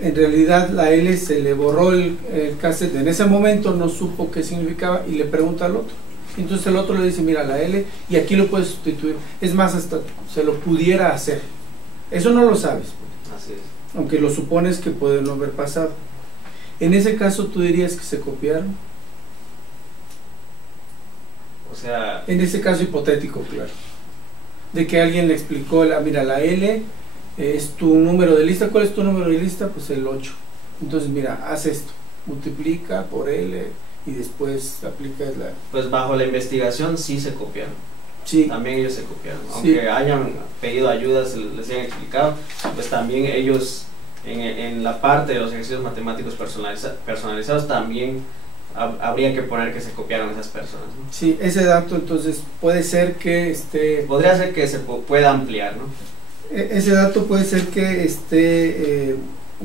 en realidad la L se le borró el cassette, en ese momento no supo qué significaba y le pregunta al otro. Entonces el otro le dice, mira, la L, y aquí lo puedes sustituir. Es más, hasta se lo pudiera hacer. Eso no lo sabes, Así es. aunque lo supones que puede no haber pasado. En ese caso, ¿tú dirías que se copiaron? O sea, En ese caso hipotético, claro. De que alguien le explicó, mira, la L es tu número de lista. ¿Cuál es tu número de lista? Pues el 8. Entonces, mira, haz esto. Multiplica por L y después aplicas la... pues bajo la investigación sí se copiaron. Sí, También ellos se copiaron. Sí. Aunque hayan pedido ayuda, les hayan explicado, pues también ellos en la parte de los ejercicios matemáticos personalizados también habría que poner que se copiaron esas personas, ¿no? sí, ese dato entonces puede ser que Podría ser que se pueda ampliar, ¿no? ese dato puede ser que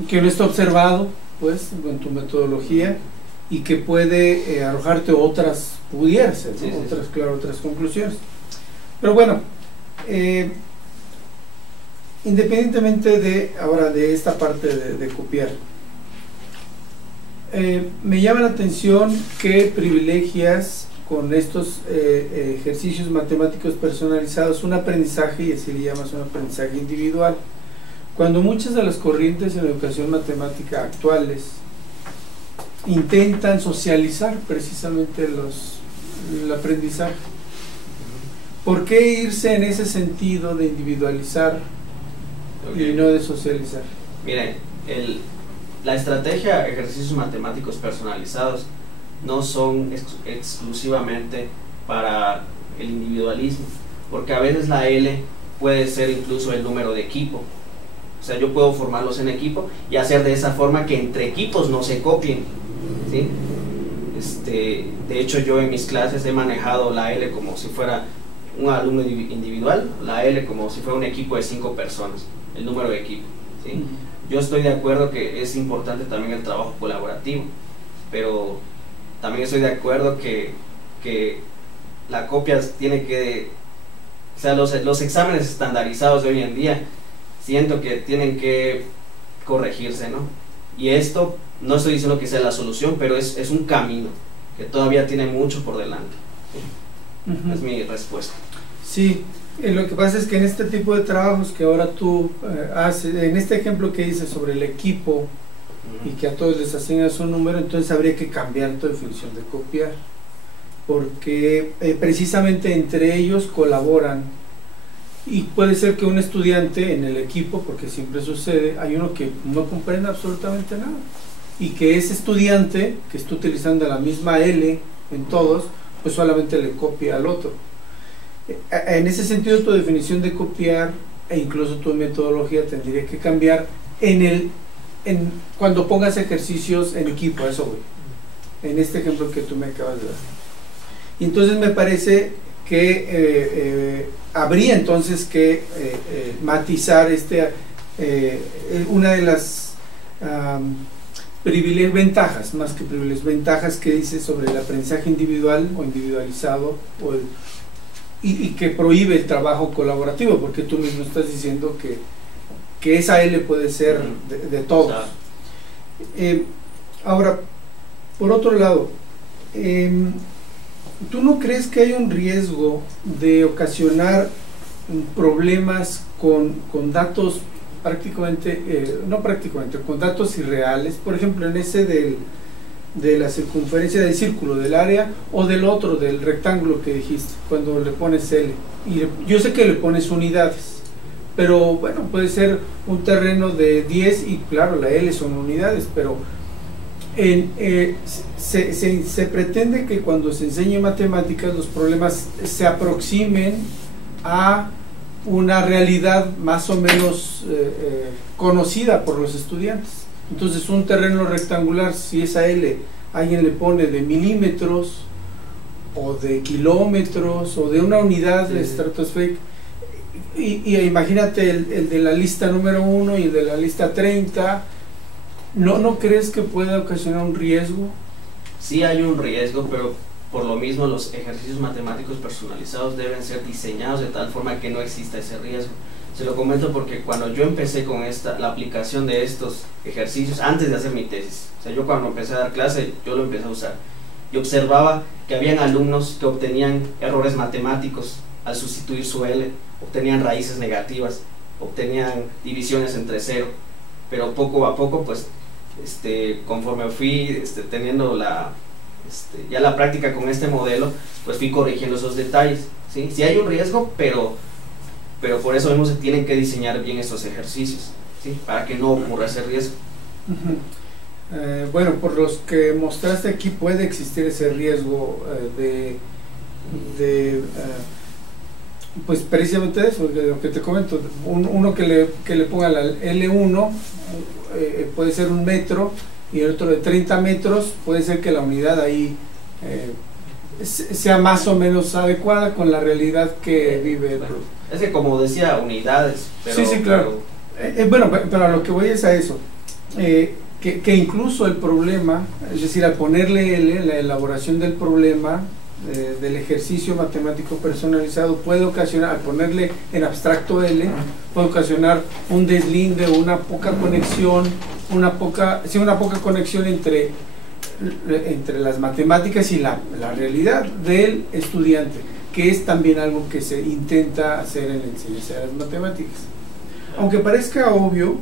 que no esté observado, pues, en tu metodología, y que puede arrojarte otras, pudiera ser, ¿no? Sí, sí, otras, sí. claro, otras conclusiones. Pero bueno, independientemente de esta parte de copiar, me llama la atención que privilegias con estos ejercicios matemáticos personalizados un aprendizaje, y así le llamas un aprendizaje individual, cuando muchas de las corrientes en la educación matemática actuales intentan socializar precisamente el aprendizaje. ¿Por qué irse en ese sentido de individualizar y no de socializar? Miren, la estrategia ejercicios matemáticos personalizados no son exclusivamente para el individualismo, porque a veces la L puede ser incluso el número de equipo. O sea, yo puedo formarlos en equipo y hacer de esa forma que entre equipos no se copien, ¿sí? De hecho, yo en mis clases he manejado la L como si fuera un alumno individual, la L como si fuera un equipo de 5 personas, el número de equipo, ¿sí? Yo estoy de acuerdo que es importante también el trabajo colaborativo, pero también estoy de acuerdo que la copia tiene que... O sea, los exámenes estandarizados de hoy en día siento que tienen que corregirse, ¿no? Y esto, no estoy diciendo que sea la solución, pero es un camino que todavía tiene mucho por delante, ¿sí? Es mi respuesta. Sí, lo que pasa es que en este tipo de trabajos que ahora tú haces, en este ejemplo que dices sobre el equipo y que a todos les asignas un número, entonces habría que cambiar tu definición de copiar, porque precisamente entre ellos colaboran, y puede ser que un estudiante en el equipo, porque siempre sucede, hay uno que no comprende absolutamente nada, y que ese estudiante que está utilizando la misma L en todos, pues solamente le copia al otro. En ese sentido, tu definición de copiar e incluso tu metodología tendría que cambiar cuando pongas ejercicios en equipo, eso voy, en este ejemplo que tú me acabas de dar. Y entonces me parece que habría entonces que matizar una de las ventajas, más que privilegios, ventajas que dice sobre el aprendizaje individual o individualizado y que prohíbe el trabajo colaborativo, porque tú mismo estás diciendo que esa L puede ser de todos. Ahora, por otro lado, ¿tú no crees que hay un riesgo de ocasionar problemas con datos con datos irreales? Por ejemplo, en ese de la circunferencia del círculo, del área, o del otro, del rectángulo que dijiste, cuando le pones L. Y yo sé que le pones unidades, pero bueno, puede ser un terreno de 10 y claro, la L son unidades, pero se pretende que cuando se enseñe matemáticas los problemas se aproximen a una realidad más o menos conocida por los estudiantes. Entonces, un terreno rectangular, si esa L alguien le pone de milímetros o de kilómetros o de una unidad estratosférica, y imagínate el de la lista número 1 y el de la lista 30, ¿no crees que pueda ocasionar un riesgo? Sí hay un riesgo, pero por lo mismo los ejercicios matemáticos personalizados deben ser diseñados de tal forma que no exista ese riesgo. Se lo comento porque cuando yo empecé con la aplicación de estos ejercicios, antes de hacer mi tesis, o sea, yo cuando empecé a dar clase, yo lo empecé a usar, y observaba que habían alumnos que obtenían errores matemáticos al sustituir su L, obtenían raíces negativas, obtenían divisiones entre cero, pero poco a poco, pues, conforme fui teniendo ya la práctica con este modelo, pues fui corrigiendo esos detalles, ¿sí? Sí hay un riesgo, pero por eso mismo se tienen que diseñar bien estos ejercicios, ¿sí? Para que no ocurra ese riesgo. Bueno, por los que mostraste aquí puede existir ese riesgo pues precisamente eso, lo que te comento, uno que le ponga la L1 puede ser 1 metro y el otro de 30 metros, puede ser que la unidad ahí sea más o menos adecuada con la realidad que vive el producto. Es que como decía, unidades, pero... Sí, claro. Bueno, pero a lo que voy es a eso, que incluso el problema, es decir, al ponerle L, la elaboración del problema, del ejercicio matemático personalizado, puede ocasionar, al ponerle en abstracto L, puede ocasionar un deslinde, una poca conexión, una poca conexión entre las matemáticas y la realidad del estudiante, que es también algo que se intenta hacer en la enseñanza de las matemáticas. Aunque parezca obvio,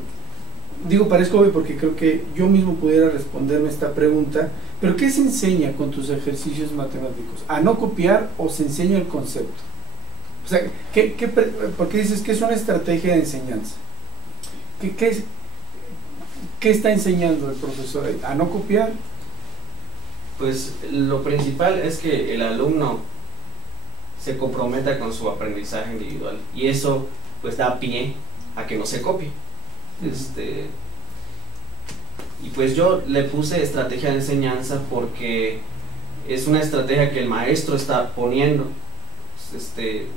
parezca obvio porque creo que yo mismo pudiera responderme esta pregunta, pero ¿qué se enseña con tus ejercicios matemáticos? ¿A no copiar o se enseña el concepto? O sea, porque dices que es una estrategia de enseñanza. ¿Qué está enseñando el profesor ahí? ¿A no copiar? Pues lo principal es que el alumno se comprometa con su aprendizaje individual y eso pues da pie a que no se copie. Y pues yo le puse estrategia de enseñanza porque es una estrategia que el maestro está poniendo.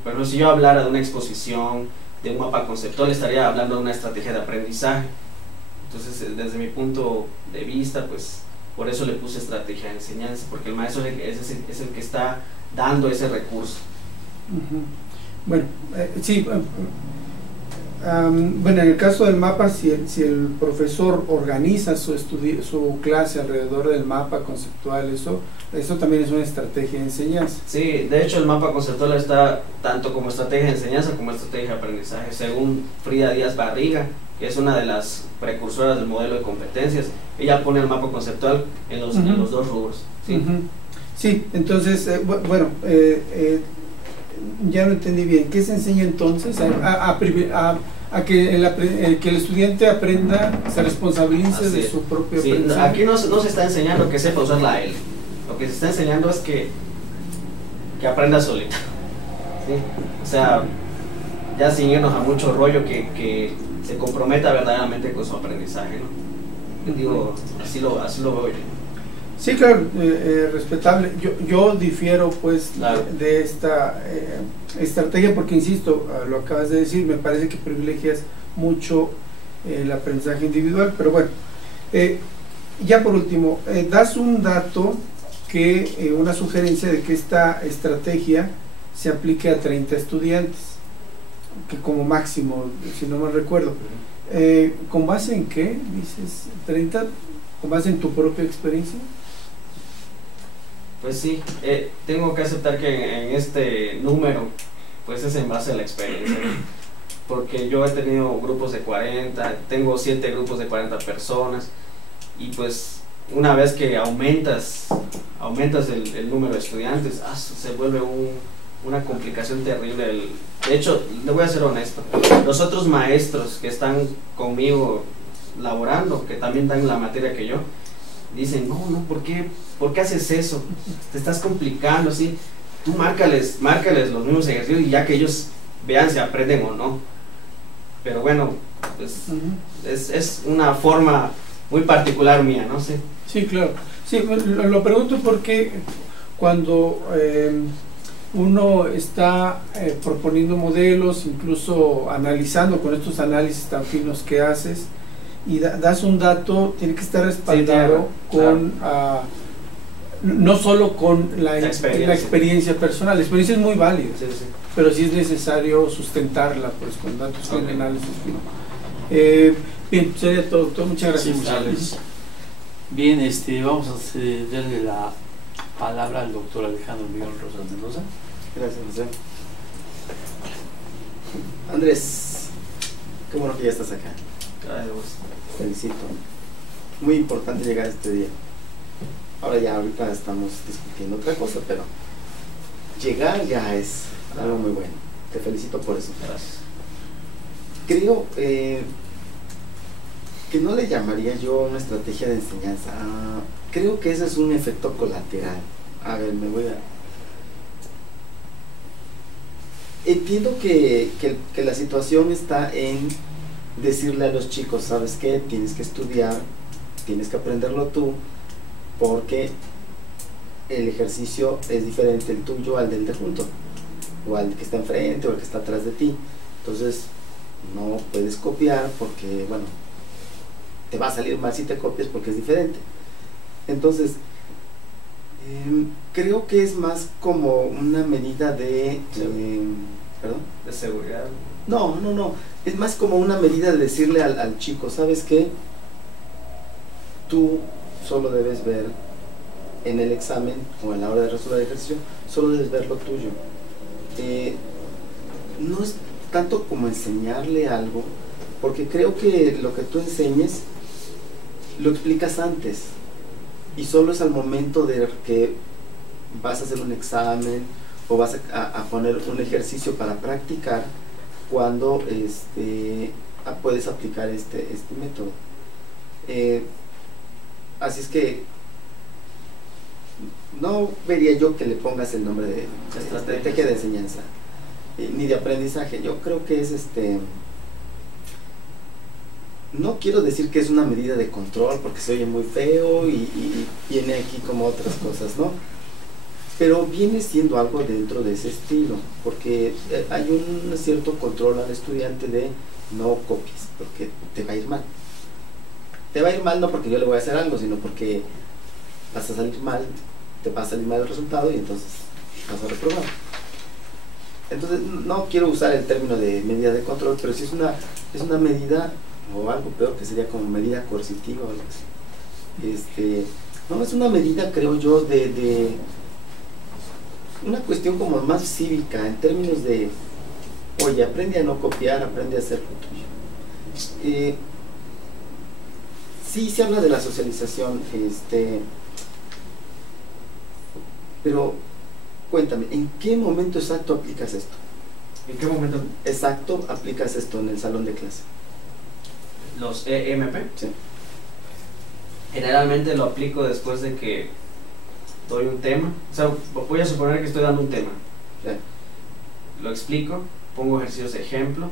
Bueno, si yo hablara de una exposición, de un mapa conceptual, estaría hablando de una estrategia de aprendizaje. Entonces, desde mi punto de vista, pues por eso le puse estrategia de enseñanza, porque el maestro es el que está dando ese recurso. Bueno, sí. Bueno, en el caso del mapa, si el profesor organiza su clase alrededor del mapa conceptual, eso también es una estrategia de enseñanza. Sí, de hecho el mapa conceptual está tanto como estrategia de enseñanza como estrategia de aprendizaje, según Frida Díaz Barriga, que es una de las precursoras del modelo de competencias. Ella pone el mapa conceptual en los dos rubros. ¿Sí? Sí, entonces, bueno, ya no entendí bien. ¿Qué se enseña entonces? A que el estudiante aprenda, se responsabilice de su propio aprendizaje. Aquí no se está enseñando que sepa usar la L. Lo que se está enseñando es que que aprenda solito. ¿Sí? O sea, ya sin irnos a mucho rollo, que se comprometa verdaderamente con su aprendizaje, ¿no? Yo digo, así lo veo yo. Sí, claro, respetable. Yo difiero pues Claro. de esta estrategia porque, insisto, lo acabas de decir, me parece que privilegias mucho el aprendizaje individual, pero bueno, ya por último, das un dato una sugerencia de que esta estrategia se aplique a 30 estudiantes, que como máximo, si no mal recuerdo. ¿Con base en qué dices 30? ¿Con base en tu propia experiencia? Pues sí, tengo que aceptar que en este número, pues es en base a la experiencia, ¿no? Porque yo he tenido grupos de 40, tengo 7 grupos de 40 personas, y pues una vez que aumentas el número de estudiantes, se vuelve una complicación terrible. De hecho, le voy a ser honesto, los otros maestros que están conmigo laborando, que también dan la materia que yo, dicen, no, ¿por qué haces eso? Te estás complicando, ¿sí? Tú márcales los mismos ejercicios y ya que ellos vean si aprenden o no. Pero bueno, pues es una forma muy particular mía, no sé. Sí, claro. Sí, lo pregunto porque cuando uno está proponiendo modelos, incluso analizando con estos análisis tan finos que haces, y das un dato, tiene que estar respaldado con no solo con la experiencia personal. La experiencia es muy válida, sí. Pero sí es necesario sustentarla pues con datos y análisis. Bien, sería todo, doctor. Muchas gracias. Sí, muchas gracias. Bien, vamos a darle la palabra al doctor Alejandro Miguel Rosas Mendoza. Gracias, José. Andrés, qué bueno que ya estás acá. Gracias. Felicito. Muy importante llegar a este día. Ahorita estamos discutiendo otra cosa, pero llegar ya es algo muy bueno. Te felicito por eso. Gracias. Creo que no le llamaría yo una estrategia de enseñanza. Creo que ese es un efecto colateral. A ver, entiendo que la situación está en decirle a los chicos, ¿sabes qué? Tienes que estudiar, tienes que aprenderlo tú, porque el ejercicio es diferente el tuyo al del de junto, o al que está enfrente, o al que está atrás de ti. Entonces, no puedes copiar porque, bueno, te va a salir mal si te copias porque es diferente. Entonces, creo que es más como una medida de... ¿Perdón? ¿De seguridad? No. Es más como una medida de decirle al chico, ¿sabes qué? Tú solo debes ver en el examen o en la hora de resolver el ejercicio, solo debes ver lo tuyo. No es tanto como enseñarle algo, porque creo que lo que tú enseñes lo explicas antes, y solo es al momento de que vas a hacer un examen o vas a poner un ejercicio para practicar cuando puedes aplicar este método. Así es que no vería yo que le pongas el nombre de estrategia de enseñanza ni de aprendizaje. Yo creo que es no quiero decir que es una medida de control porque se oye muy feo y viene aquí como otras cosas, ¿no? Pero viene siendo algo dentro de ese estilo, porque hay un cierto control al estudiante de no copies, porque te va a ir mal. Te va a ir mal no porque yo le voy a hacer algo, sino porque vas a salir mal, te va a salir mal el resultado y entonces vas a reprobar. Entonces no quiero usar el término de medida de control, pero sí es una medida, o algo peor que sería como medida coercitiva o algo así. No, es una medida, creo yo, de una cuestión como más cívica, en términos de, oye, aprende a no copiar, aprende a hacer lo tuyo. Sí se habla de la socialización, pero cuéntame, ¿en qué momento exacto aplicas esto? ¿En qué momento? Exacto aplicas esto en el salón de clase. Los EMP. Sí. Generalmente lo aplico después de que doy un tema, o sea, voy a suponer que estoy dando un tema, Sí. lo explico, pongo ejercicios de ejemplo,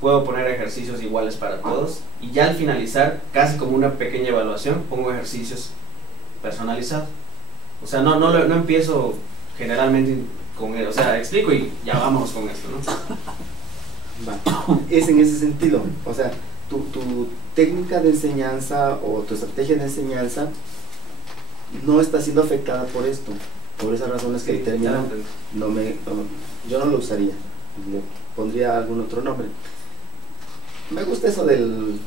puedo poner ejercicios iguales para todos, y ya al finalizar, casi como una pequeña evaluación, pongo ejercicios personalizados. O sea, no empiezo generalmente con él, o sea, explico y ya vámonos con esto, ¿no? Va. Es en ese sentido, o sea, tu técnica de enseñanza o tu estrategia de enseñanza no está siendo afectada por esto, por esas razones que Sí, determinan. ya lo entendí. Yo no lo usaría, le pondría algún otro nombre. Me gusta eso del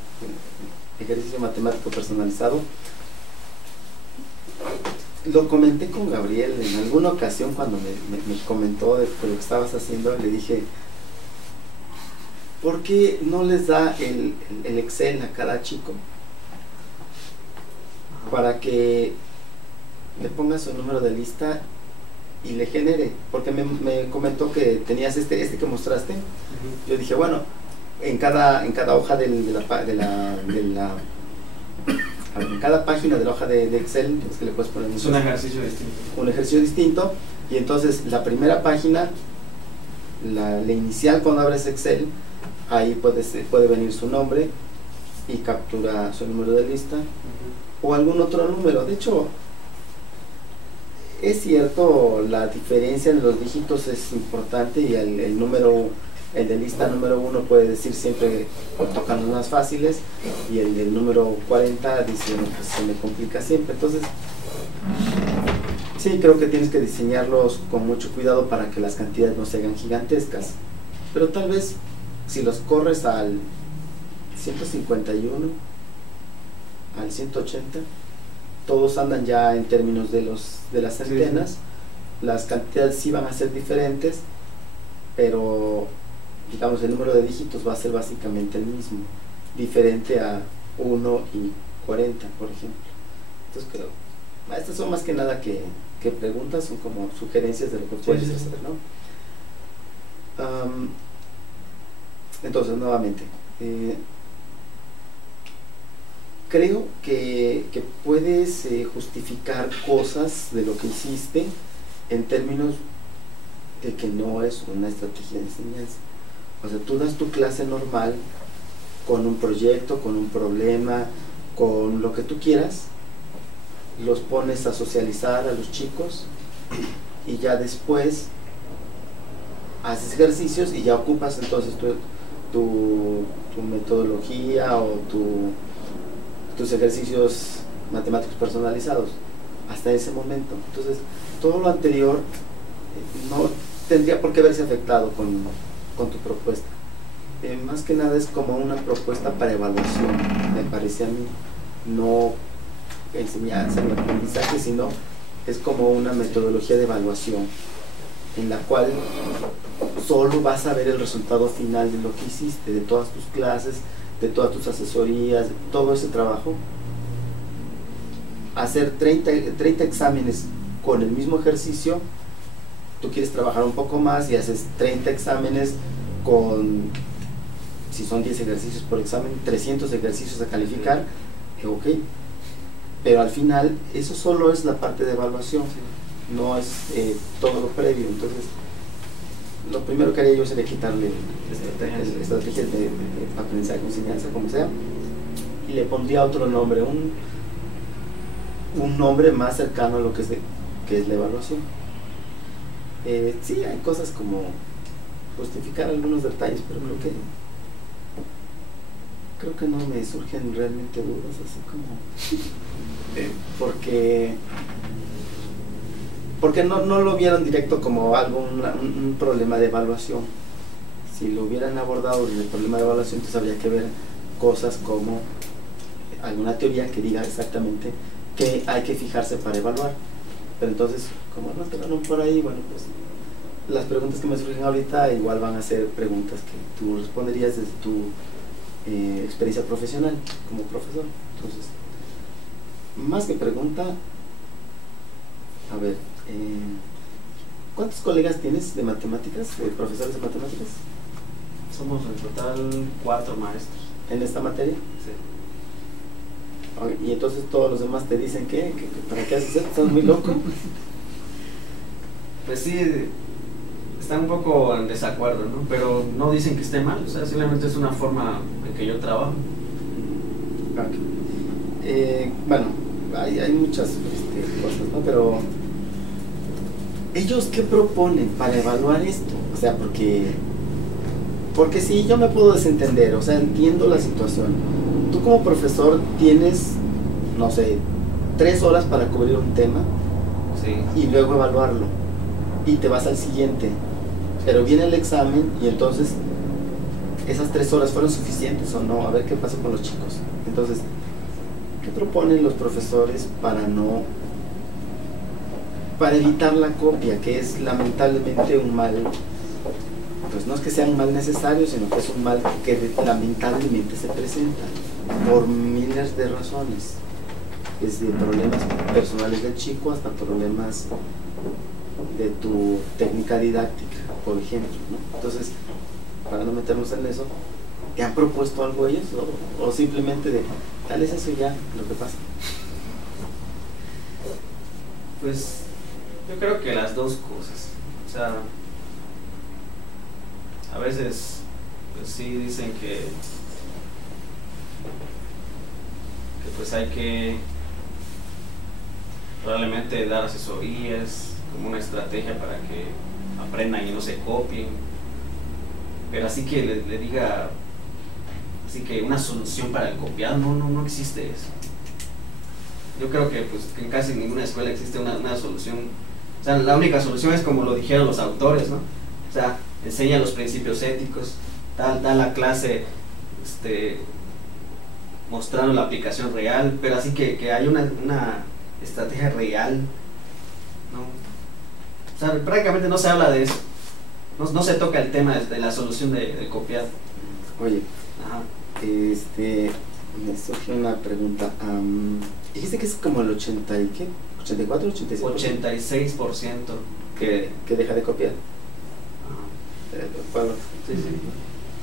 ejercicio matemático personalizado. Lo comenté con Gabriel en alguna ocasión cuando me comentó de lo que estabas haciendo. Le dije, ¿por qué no les da el Excel a cada chico para que le ponga su número de lista y le genere? Porque me comentó que tenías este que mostraste. Ujú. Yo dije, bueno, en cada hoja en cada página de la hoja de Excel es que le puedes poner Es un ejercicio distinto. un ejercicio distinto, y entonces la primera página, la inicial, cuando abres Excel, ahí puede venir su nombre y captura su número de lista o algún otro número. De hecho, es cierto, la diferencia en los dígitos es importante, y el número, el de lista número 1 puede decir siempre tocando más fáciles, y el del número 40 dice, bueno, pues se me complica siempre. Entonces, sí, creo que tienes que diseñarlos con mucho cuidado para que las cantidades no se hagan gigantescas, pero tal vez si los corres al 151, al 180, todos andan ya en términos de las centenas. Sí. Las cantidades sí van a ser diferentes, pero digamos el número de dígitos va a ser básicamente el mismo, diferente a 1 y 40, por ejemplo. Entonces creo, estas son más que nada que preguntas, son como sugerencias de lo que puedes hacer, ¿no? Entonces, nuevamente, creo que puedes justificar cosas de lo que hiciste en términos de que no es una estrategia de enseñanza. O sea, tú das tu clase normal con un proyecto, con un problema, con lo que tú quieras, los pones a socializar a los chicos y ya después haces ejercicios y ya ocupas entonces tu metodología o tus ejercicios matemáticos personalizados hasta ese momento. Entonces, todo lo anterior no tendría por qué verse afectado con tu propuesta. Más que nada es como una propuesta para evaluación, me parece a mí, no enseñanza ni aprendizaje, sino es como una metodología de evaluación en la cual solo vas a ver el resultado final de lo que hiciste, de todas tus clases, de todas tus asesorías, de todo ese trabajo. Hacer 30 exámenes con el mismo ejercicio, tú quieres trabajar un poco más y haces 30 exámenes con, si son 10 ejercicios por examen, 300 ejercicios a calificar, ok, pero al final eso solo es la parte de evaluación, no es todo lo previo. Entonces, lo primero que haría yo sería quitarle estrategias de aprendizaje, enseñanza, como sea, y le pondría otro nombre, un nombre más cercano a lo que es la evaluación. Sí, hay cosas como justificar algunos detalles, pero creo que no me surgen realmente dudas, así como porque no lo vieron directo como algo, un problema de evaluación. Si lo hubieran abordado desde el problema de evaluación, entonces habría que ver cosas como alguna teoría que diga exactamente qué hay que fijarse para evaluar. Pero entonces, como no te van por ahí, bueno, pues las preguntas que me surgen ahorita igual van a ser preguntas que tú responderías desde tu experiencia profesional como profesor. Entonces, más que pregunta, a ver, ¿cuántos colegas tienes de matemáticas, profesores de matemáticas? Somos en total 4 maestros. ¿En esta materia? Sí. Y entonces todos los demás te dicen que ¿para qué haces esto? ¿Estás muy loco? Pues sí, están un poco en desacuerdo, ¿no? Pero no dicen que esté mal, o sea, simplemente es una forma en que yo trabajo. Okay. Bueno, hay muchas cosas, ¿no? Pero ¿ellos qué proponen para evaluar esto? O sea, porque sí, yo me puedo desentender, o sea, entiendo la situación. Tú como profesor tienes, no sé, 3 horas para cubrir un tema, sí, y luego evaluarlo, y te vas al siguiente, pero viene el examen y entonces esas 3 horas fueron suficientes o no, a ver qué pasa con los chicos. Entonces, ¿qué proponen los profesores para evitar la copia, que es lamentablemente un mal? Pues no es que sea un mal necesario, sino que es un mal que lamentablemente se presenta por miles de razones, desde problemas personales del chico hasta problemas de tu técnica didáctica, por ejemplo, ¿no? Entonces, para no meternos en eso, ¿te han propuesto algo ellos? ¿O simplemente de, tal es eso ya lo que pasa? Pues yo creo que las dos cosas. O sea, a veces pues sí dicen que pues hay que probablemente dar asesorías como una estrategia para que aprendan y no se copien, pero así que le diga así que una solución para el copiado, no existe eso. Yo creo que pues que en casi ninguna escuela existe una solución. O sea, la única solución es como lo dijeron los autores, ¿no? O sea, enseña los principios éticos, da la clase mostrando la aplicación real, pero así que hay una estrategia real, ¿no? O sea, prácticamente no se habla de eso, no se toca el tema de la solución del copiado. Oye, ajá, me surge una pregunta. Dijiste que es como el 80 y qué, 84, 86%. 86% que deja de copiar. Ajá. Sí, sí.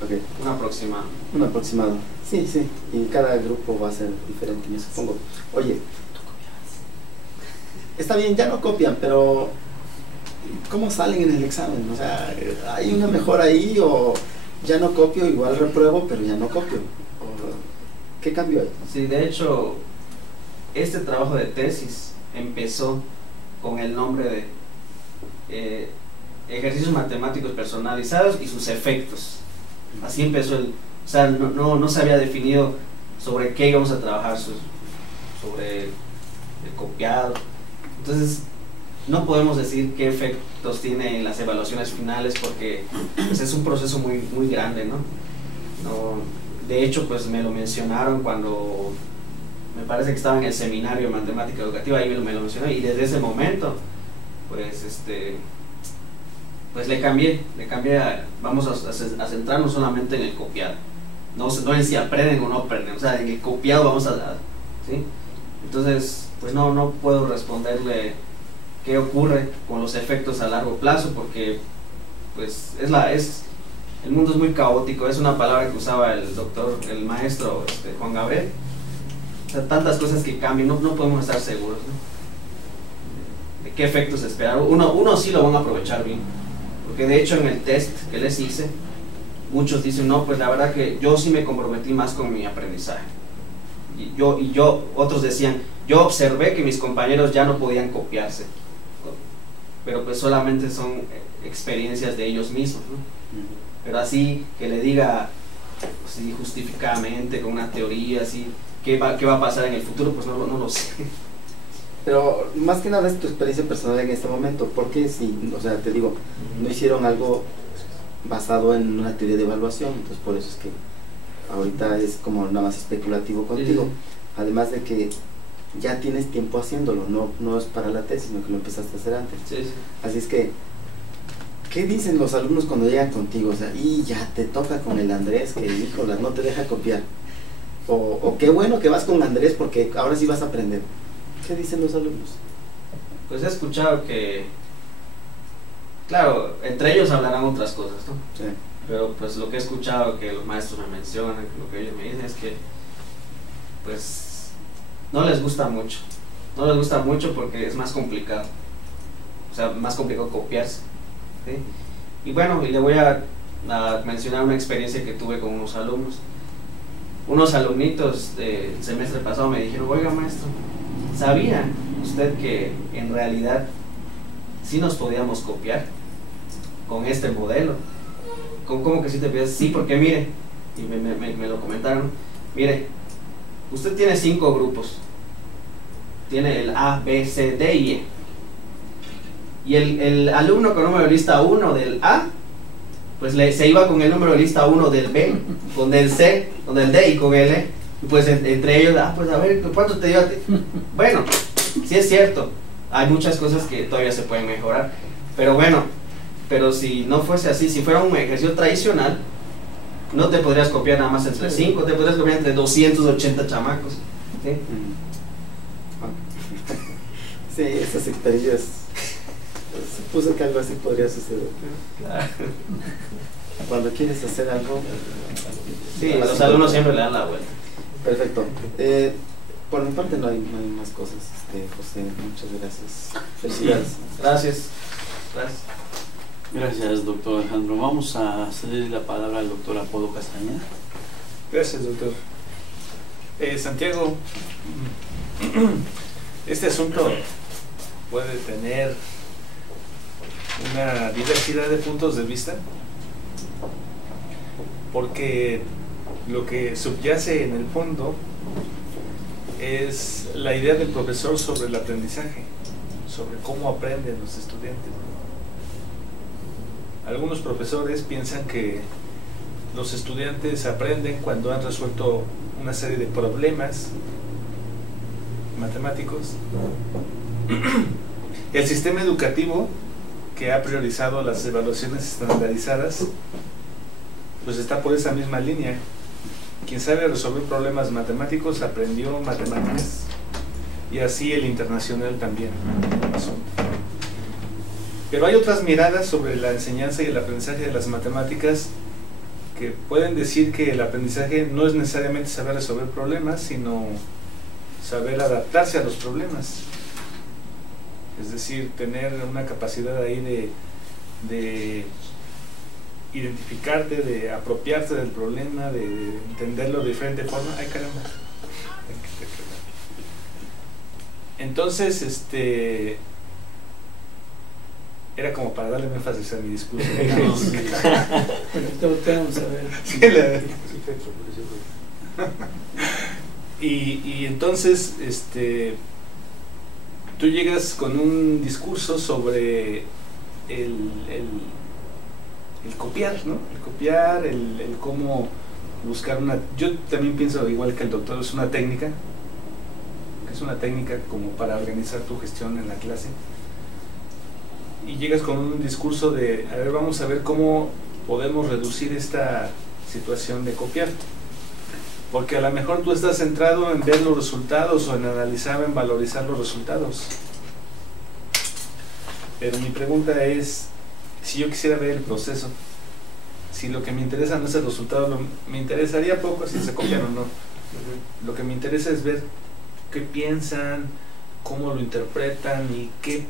Okay. Un aproximado. Un aproximado. Sí, sí. Y cada grupo va a ser diferente, me supongo. Oye, está bien, ya no copian, pero ¿cómo salen en el examen? O sea, ¿hay una mejora ahí o ya no copio, igual repruebo, pero ya no copio? ¿O qué cambio hay? Sí, de hecho, este trabajo de tesis empezó con el nombre de ejercicios matemáticos personalizados y sus efectos. Así empezó o sea, no se había definido sobre qué íbamos a trabajar, sobre el copiado. Entonces, no podemos decir qué efectos tiene en las evaluaciones finales porque pues, es un proceso muy, muy grande, ¿no? De hecho, pues me lo mencionaron cuando me parece que estaba en el seminario de matemática educativa, ahí me lo mencionó, y desde ese momento, pues le cambié vamos a centrarnos solamente en el copiado, no en si aprenden o no aprenden, o sea, en el copiado vamos a dar, ¿sí? Entonces, pues no puedo responderle qué ocurre con los efectos a largo plazo, porque pues el mundo es muy caótico, es una palabra que usaba el maestro Juan Gabriel. O sea, tantas cosas que cambian, no podemos estar seguros, ¿no? De qué efectos esperar. Uno sí lo van a aprovechar bien, porque de hecho en el test que les hice, muchos dicen, no, pues la verdad que yo sí me comprometí más con mi aprendizaje. Otros decían, yo observé que mis compañeros ya no podían copiarse, pero pues solamente son experiencias de ellos mismos, ¿no? Pero así que le diga así, justificadamente, con una teoría así, ¿qué va a pasar en el futuro? Pues no lo sé. Pero más que nada es tu experiencia personal en este momento, porque si, o sea, te digo, no hicieron algo basado en una teoría de evaluación, entonces por eso es que ahorita es como nada más especulativo contigo, sí. Además de que ya tienes tiempo haciéndolo, no es para la tesis, sino que lo empezaste a hacer antes. Sí, sí. Así es que, ¿qué dicen los alumnos cuando llegan contigo? O sea, y ya te toca con el Andrés, que híjola, no te deja copiar. O qué bueno que vas con Andrés porque ahora sí vas a aprender. ¿Qué dicen los alumnos? Pues he escuchado que, claro, entre ellos hablarán otras cosas, ¿no? Sí. Pero pues lo que he escuchado que los maestros me mencionan, lo que ellos me dicen es que, pues, no les gusta mucho. No les gusta mucho porque es más complicado. O sea, más complicado copiarse. ¿Sí? Y bueno, y le voy a mencionar una experiencia que tuve con unos alumnos. Unos alumnitos del semestre pasado me dijeron, oiga maestro, ¿sabía usted que en realidad sí nos podíamos copiar con este modelo? ¿Cómo que sí te piensas? Sí, porque mire, y me lo comentaron, mire, usted tiene 5 grupos, tiene el A, B, C, D y E. Y el alumno con número de lista 1 del A, pues se iba con el número de lista 1 del B, con el C, con el D y con el E. Y pues entre ellos, pues a ver, ¿cuánto te dio a ti? Bueno, sí es cierto, hay muchas cosas que todavía se pueden mejorar, pero bueno, pero si no fuese así, si fuera un ejercicio tradicional, no te podrías copiar nada más entre 5, te podrías copiar entre 280 chamacos. ¿Sí? Sí, esas experiencias. Supuse que algo así podría suceder. Claro. Cuando quieres hacer algo. Sí, a los alumnos siempre le dan la vuelta. Perfecto. Por mi parte no hay más cosas, José. Muchas gracias. Felicidades. Gracias. Gracias. Gracias, doctor Alejandro. Vamos a ceder la palabra al doctor Apodo Castaña. Gracias, doctor. Santiago, este asunto puede tener una diversidad de puntos de vista, porque lo que subyace en el fondo es la idea del profesor sobre el aprendizaje, sobre cómo aprenden los estudiantes. Algunos profesores piensan que los estudiantes aprenden cuando han resuelto una serie de problemas matemáticos. El sistema educativo, que ha priorizado las evaluaciones estandarizadas, pues está por esa misma línea. Quien sabe resolver problemas matemáticos aprendió matemáticas, y así el internacional también. Pero hay otras miradas sobre la enseñanza y el aprendizaje de las matemáticas que pueden decir que el aprendizaje no es necesariamente saber resolver problemas, sino saber adaptarse a los problemas. Es decir, tener una capacidad ahí de identificarte, de apropiarte del problema, de entenderlo de diferente forma. ¡Ay, caramba! Entonces, era como para darle énfasis a mi discurso. Vamos a ver. Y entonces, tú llegas con un discurso sobre el copiar, ¿no? El copiar, el cómo buscar una... Yo también pienso, igual que el doctor, es una técnica como para organizar tu gestión en la clase. Y llegas con un discurso de, a ver, vamos a ver cómo podemos reducir esta situación de copiar. Porque a lo mejor tú estás centrado en ver los resultados o en analizar, en valorizar los resultados. Pero mi pregunta es, si yo quisiera ver el proceso, si lo que me interesa no es el resultado, me interesaría poco si se copian o no. Lo que me interesa es ver qué piensan, cómo lo interpretan y qué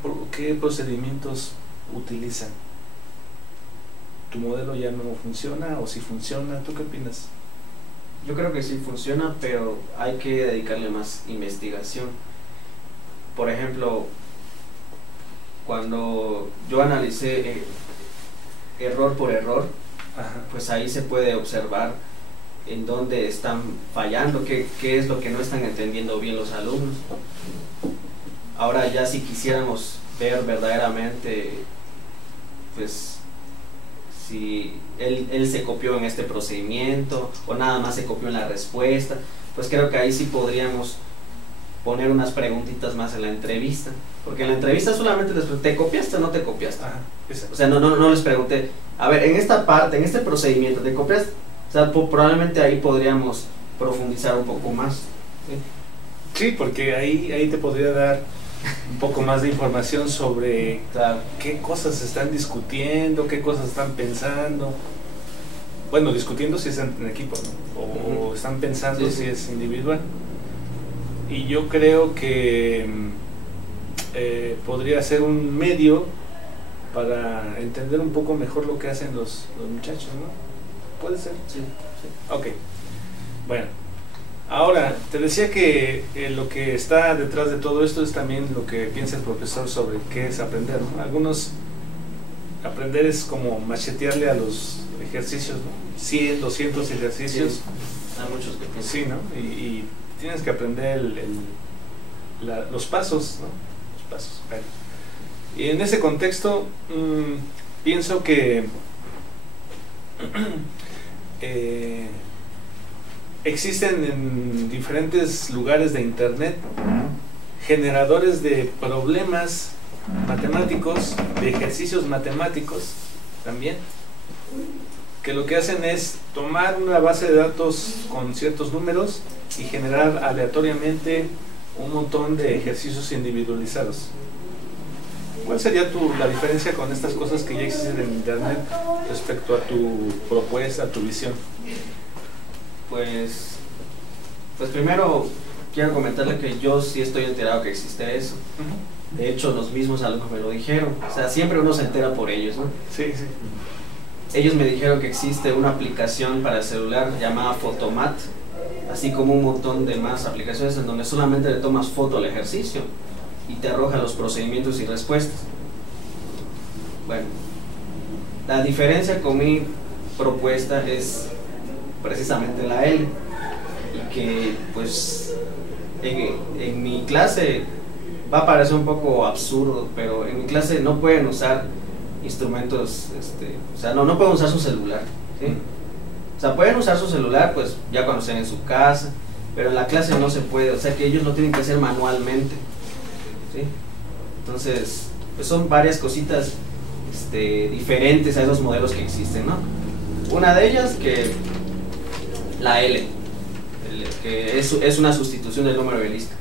procedimientos utilizan. ¿Tu modelo ya no funciona o si funciona? ¿Tú qué opinas? Yo creo que sí funciona, pero hay que dedicarle más investigación. Por ejemplo, cuando yo analicé error por error, pues ahí se puede observar en dónde están fallando, qué es lo que no están entendiendo bien los alumnos. Ahora ya si quisiéramos ver verdaderamente, pues si él se copió en este procedimiento o nada más se copió en la respuesta, pues creo que ahí sí podríamos poner unas preguntitas más en la entrevista, porque en la entrevista solamente les pregunté, ¿te copiaste o no te copiaste? O sea, no les pregunté, a ver, en esta parte, en este procedimiento, ¿te copiaste? O sea, probablemente ahí podríamos profundizar un poco más. Sí, porque ahí te podría dar un poco más de información sobre qué cosas están discutiendo, qué cosas están pensando. Bueno, discutiendo si es en equipo, ¿no? O están pensando si es individual. y yo creo que podría ser un medio para entender un poco mejor lo que hacen los muchachos, ¿no? ¿Puede ser? Sí, sí. Ok, bueno, ahora te decía que lo que está detrás de todo esto es también lo que piensa el profesor sobre qué es aprender, ¿no? Algunos, aprender es como machetearle a los ejercicios, ¿no? 100, 200 ejercicios. Sí, hay muchos que piensan. Sí, ¿no? Y tienes que aprender los pasos, ¿no? Los pasos. Bueno. Y en ese contexto, pienso que existen en diferentes lugares de internet generadores de problemas matemáticos, de ejercicios matemáticos también, que lo que hacen es tomar una base de datos con ciertos números y generar aleatoriamente un montón de ejercicios individualizados. ¿Cuál sería la diferencia con estas cosas que ya existen en internet respecto a tu propuesta, a tu visión? Pues primero quiero comentarle que yo sí estoy enterado que existe eso. De hecho, los mismos alumnos me lo dijeron. O sea, siempre uno se entera por ellos, ¿no? Sí, sí. Ellos me dijeron que existe una aplicación para el celular llamada Photomat, así como un montón de más aplicaciones en donde solamente le tomas foto al ejercicio y te arroja los procedimientos y respuestas. Bueno, la diferencia con mi propuesta es precisamente la L, y que pues en mi clase va a parecer un poco absurdo, pero en mi clase no pueden usar instrumentos, o sea, no pueden usar su celular, ¿sí? O sea, pueden usar su celular pues ya cuando estén en su casa, pero en la clase no se puede, o sea que ellos lo tienen que hacer manualmente, ¿sí? Entonces, pues son varias cositas diferentes a esos modelos que existen, ¿no? Una de ellas que la L, que es una sustitución del número de lista.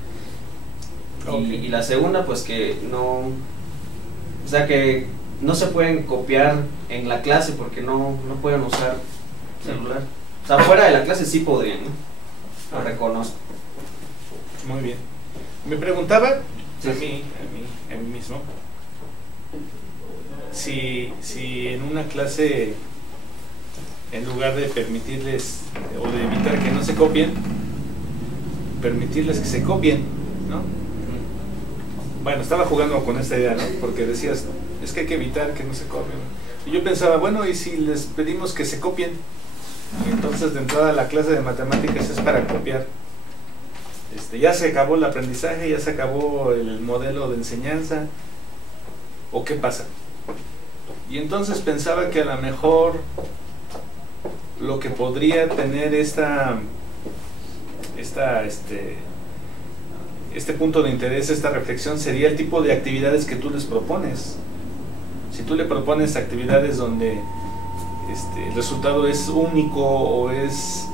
Okay. Y la segunda, pues que no, o sea que no se pueden copiar en la clase porque no pueden usar celular. O sea, fuera de la clase sí podrían, ¿no? Lo reconozco. Muy bien. Me preguntaba Sí. a mí mismo si en una clase, en lugar de permitirles o de evitar que no se copien, permitirles que se copien, ¿no? Bueno, estaba jugando con esta idea, ¿no? Porque decías, es que hay que evitar que no se copien. Y yo pensaba, bueno, ¿y si les pedimos que se copien? Y entonces de entrada la clase de matemáticas es para copiar. Ya se acabó el aprendizaje, ya se acabó el modelo de enseñanza, ¿o qué pasa? Y entonces pensaba que a lo mejor lo que podría tener este punto de interés, esta reflexión, sería el tipo de actividades que tú les propones. Si tú le propones actividades donde el resultado es único o es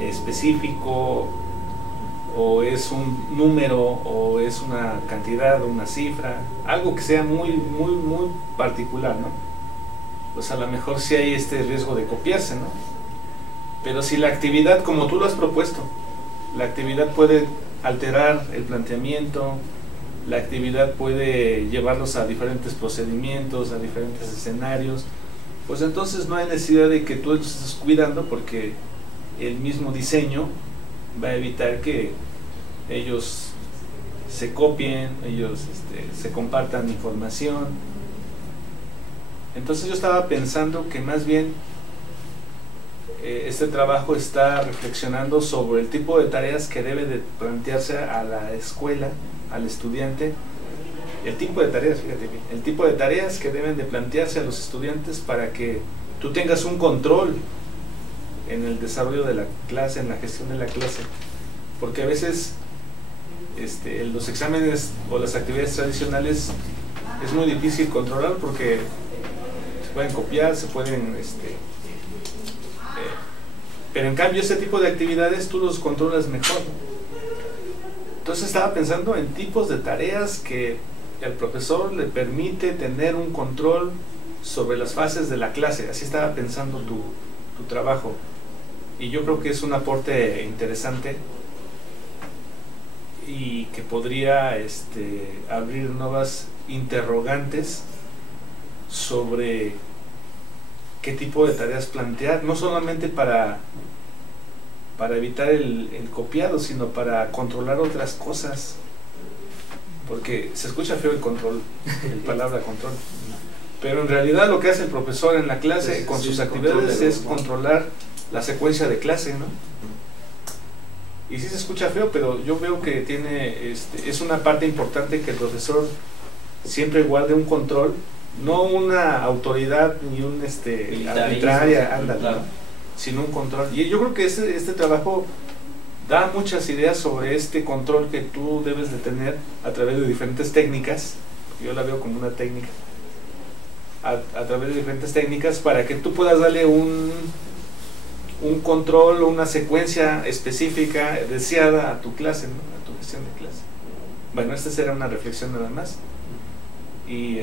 específico, o es un número, o es una cantidad, o una cifra, algo que sea muy particular, ¿no? Pues a lo mejor sí hay este riesgo de copiarse, ¿no? Pero si la actividad, como tú lo has propuesto, la actividad puede alterar el planteamiento, la actividad puede llevarlos a diferentes procedimientos, a diferentes escenarios, pues entonces no hay necesidad de que tú los estés cuidando, porque el mismo diseño va a evitar que ellos se copien, ellos se compartan información. Entonces yo estaba pensando que más bien este trabajo está reflexionando sobre el tipo de tareas que debe de plantearse a la escuela, al estudiante, el tipo de tareas, fíjate bien, el tipo de tareas que deben de plantearse a los estudiantes para que tú tengas un control en el desarrollo de la clase, en la gestión de la clase, porque a veces los exámenes o las actividades tradicionales es muy difícil controlar porque se pueden copiar, se pueden pero en cambio ese tipo de actividades tú los controlas mejor. Entonces estaba pensando en tipos de tareas que el profesor le permite tener un control sobre las fases de la clase. Así estaba pensando tu trabajo, y yo creo que es un aporte interesante. Y que podría abrir nuevas interrogantes sobre qué tipo de tareas plantear, no solamente para evitar el copiado, sino para controlar otras cosas, porque se escucha feo el control, la palabra control, pero en realidad lo que hace el profesor en la clase con sus actividades es controlar la secuencia de clase, ¿no? Y sí se escucha feo, pero yo veo que tiene es una parte importante que el profesor siempre guarde un control, no una autoridad ni un arbitraria, ándale, claro, sino un control. Y yo creo que este trabajo da muchas ideas sobre este control que tú debes de tener a través de diferentes técnicas. Yo la veo como una técnica, a través de diferentes técnicas, para que tú puedas darle un control o una secuencia específica deseada a tu clase, ¿no? A tu gestión de clase. Bueno, esta será una reflexión nada más. Y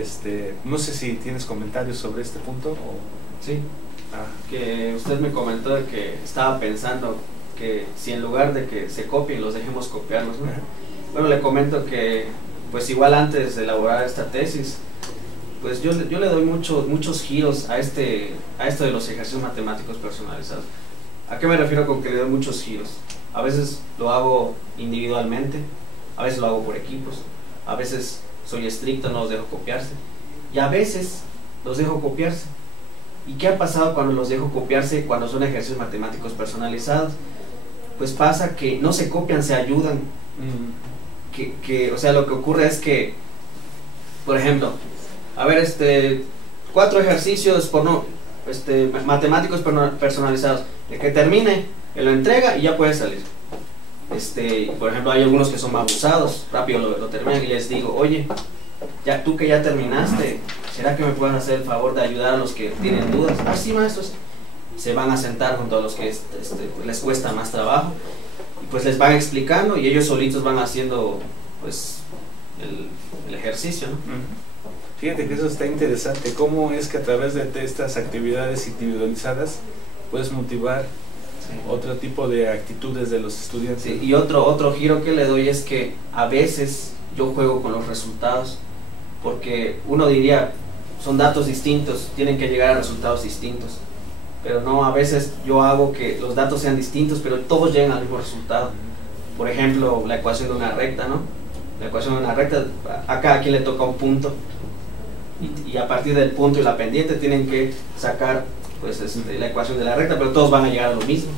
no sé si tienes comentarios sobre este punto o... Sí, que usted me comentó de que estaba pensando que si en lugar de que se copien los dejemos copiarlos, ¿no? Bueno, le comento que pues igual antes de elaborar esta tesis, pues yo le doy muchos giros a esto de los ejercicios matemáticos personalizados. ¿A qué me refiero con que le doy muchos giros? A veces lo hago individualmente, a veces lo hago por equipos, a veces soy estricto, no los dejo copiarse, y a veces los dejo copiarse. ¿Y qué ha pasado cuando los dejo copiarse cuando son ejercicios matemáticos personalizados? Pues pasa que no se copian, se ayudan. O sea, lo que ocurre es que, por ejemplo, a ver, 4 ejercicios matemáticos personalizados. El que termine, él lo entrega y ya puede salir. Por ejemplo, hay algunos que son más abusados, rápido lo terminan y les digo, oye, tú que ya terminaste, ¿será que me puedan hacer el favor de ayudar a los que tienen dudas? Ah, sí, maestros. Se van a sentar junto a los que les cuesta más trabajo y pues les van explicando y ellos solitos van haciendo pues el ejercicio, ¿no? Fíjate que eso está interesante, cómo es que a través de estas actividades individualizadas puedes motivar otro tipo de actitudes de los estudiantes. Sí, y otro giro que le doy es que a veces yo juego con los resultados, porque uno diría, son datos distintos, tienen que llegar a resultados distintos, pero no, a veces yo hago que los datos sean distintos, pero todos llegan al mismo resultado. Por ejemplo, la ecuación de una recta, ¿no? La ecuación de una recta, a cada quien le toca un punto, y a partir del punto y la pendiente tienen que sacar pues la ecuación de la recta, pero todos van a llegar a lo mismo.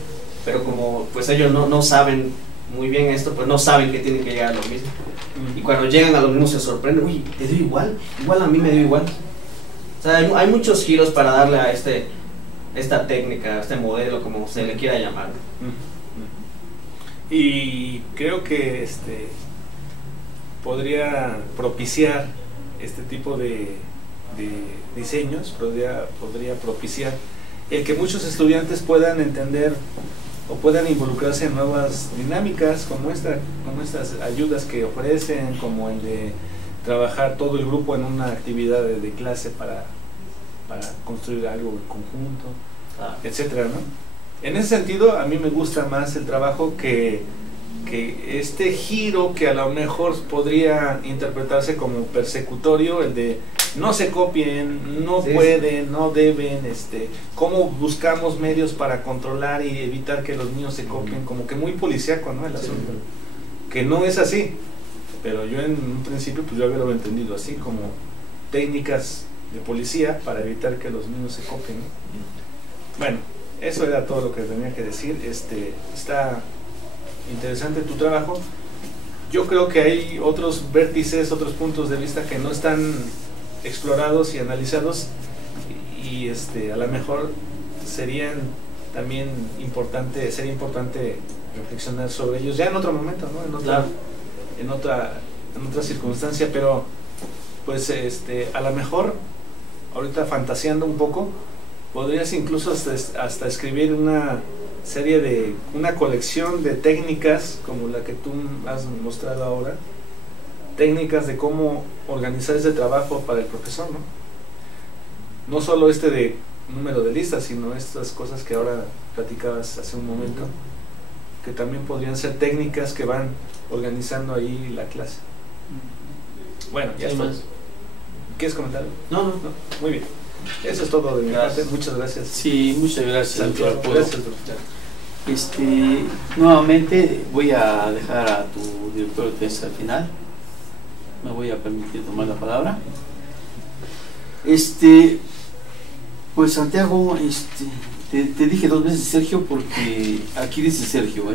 Pero como pues ellos no saben muy bien esto, pues no saben que tienen que llegar a lo mismo. Y cuando llegan a lo mismo se sorprenden, uy, te dio igual a mí me dio igual. O sea, hay muchos giros para darle a esta técnica, a este modelo, como se le quiera llamar. Y creo que podría propiciar este tipo de diseños, podría propiciar el que muchos estudiantes puedan entender o puedan involucrarse en nuevas dinámicas como estas ayudas que ofrecen, como el de trabajar todo el grupo en una actividad de clase para construir algo en conjunto, etcétera, ¿no? En ese sentido, a mí me gusta más el trabajo que este giro que a lo mejor podría interpretarse como persecutorio, el de no se copien, no pueden, no deben, cómo buscamos medios para controlar y evitar que los niños se copien, como que muy policíaco, ¿no? El asunto, que no es así, pero yo en un principio pues yo había lo entendido así, como técnicas de policía para evitar que los niños se copien, ¿no? Bueno, eso era todo lo que tenía que decir. Está interesante tu trabajo. Yo creo que hay otros vértices, otros puntos de vista que no están explorados y analizados, y a lo mejor sería importante reflexionar sobre ellos ya en otro momento, ¿no? En otra circunstancia, pero pues a lo mejor ahorita fantaseando un poco, podrías incluso hasta escribir una colección de técnicas como la que tú has mostrado ahora, técnicas de cómo organizar ese trabajo para el profesor, ¿no? No solo de número de listas, sino estas cosas que ahora platicabas hace un momento, que también podrían ser técnicas que van organizando ahí la clase. Bueno, ya Sí, está. más. ¿Quieres comentar? No, no. No, muy bien. Eso es todo de mi parte. Muchas gracias. Sí, muchas gracias, Santiago, doctor Polo. gracias, doctor. Nuevamente voy a dejar a tu director de tesis al final. Me voy a permitir tomar la palabra. Pues Santiago, te dije 2 veces Sergio porque aquí dice Sergio,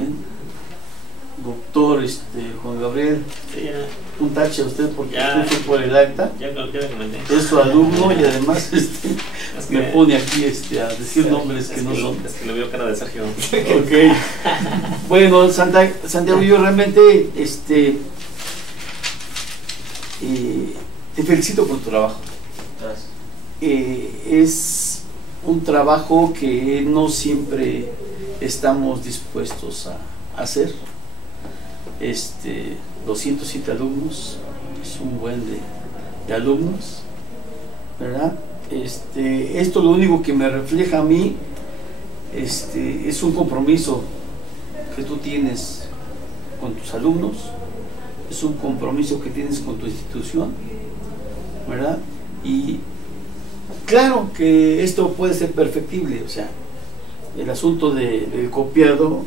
doctor Juan Gabriel, Sí, ya. un tache a usted porque Ya. puso por el acta, Ya lo comenté. es su alumno y además Es me que- pone aquí a decir nombres que no son. Es que le veo cara de Sergio. Ok. Bueno, Santiago, yo realmente te felicito por tu trabajo. Gracias. Es un trabajo que no siempre estamos dispuestos a hacer. 207 alumnos, es un buen de alumnos, ¿verdad? Esto lo único que me refleja a mí es un compromiso que tú tienes con tus alumnos, es un compromiso que tienes con tu institución, ¿verdad? Y claro que esto puede ser perfectible, o sea, el asunto del copiado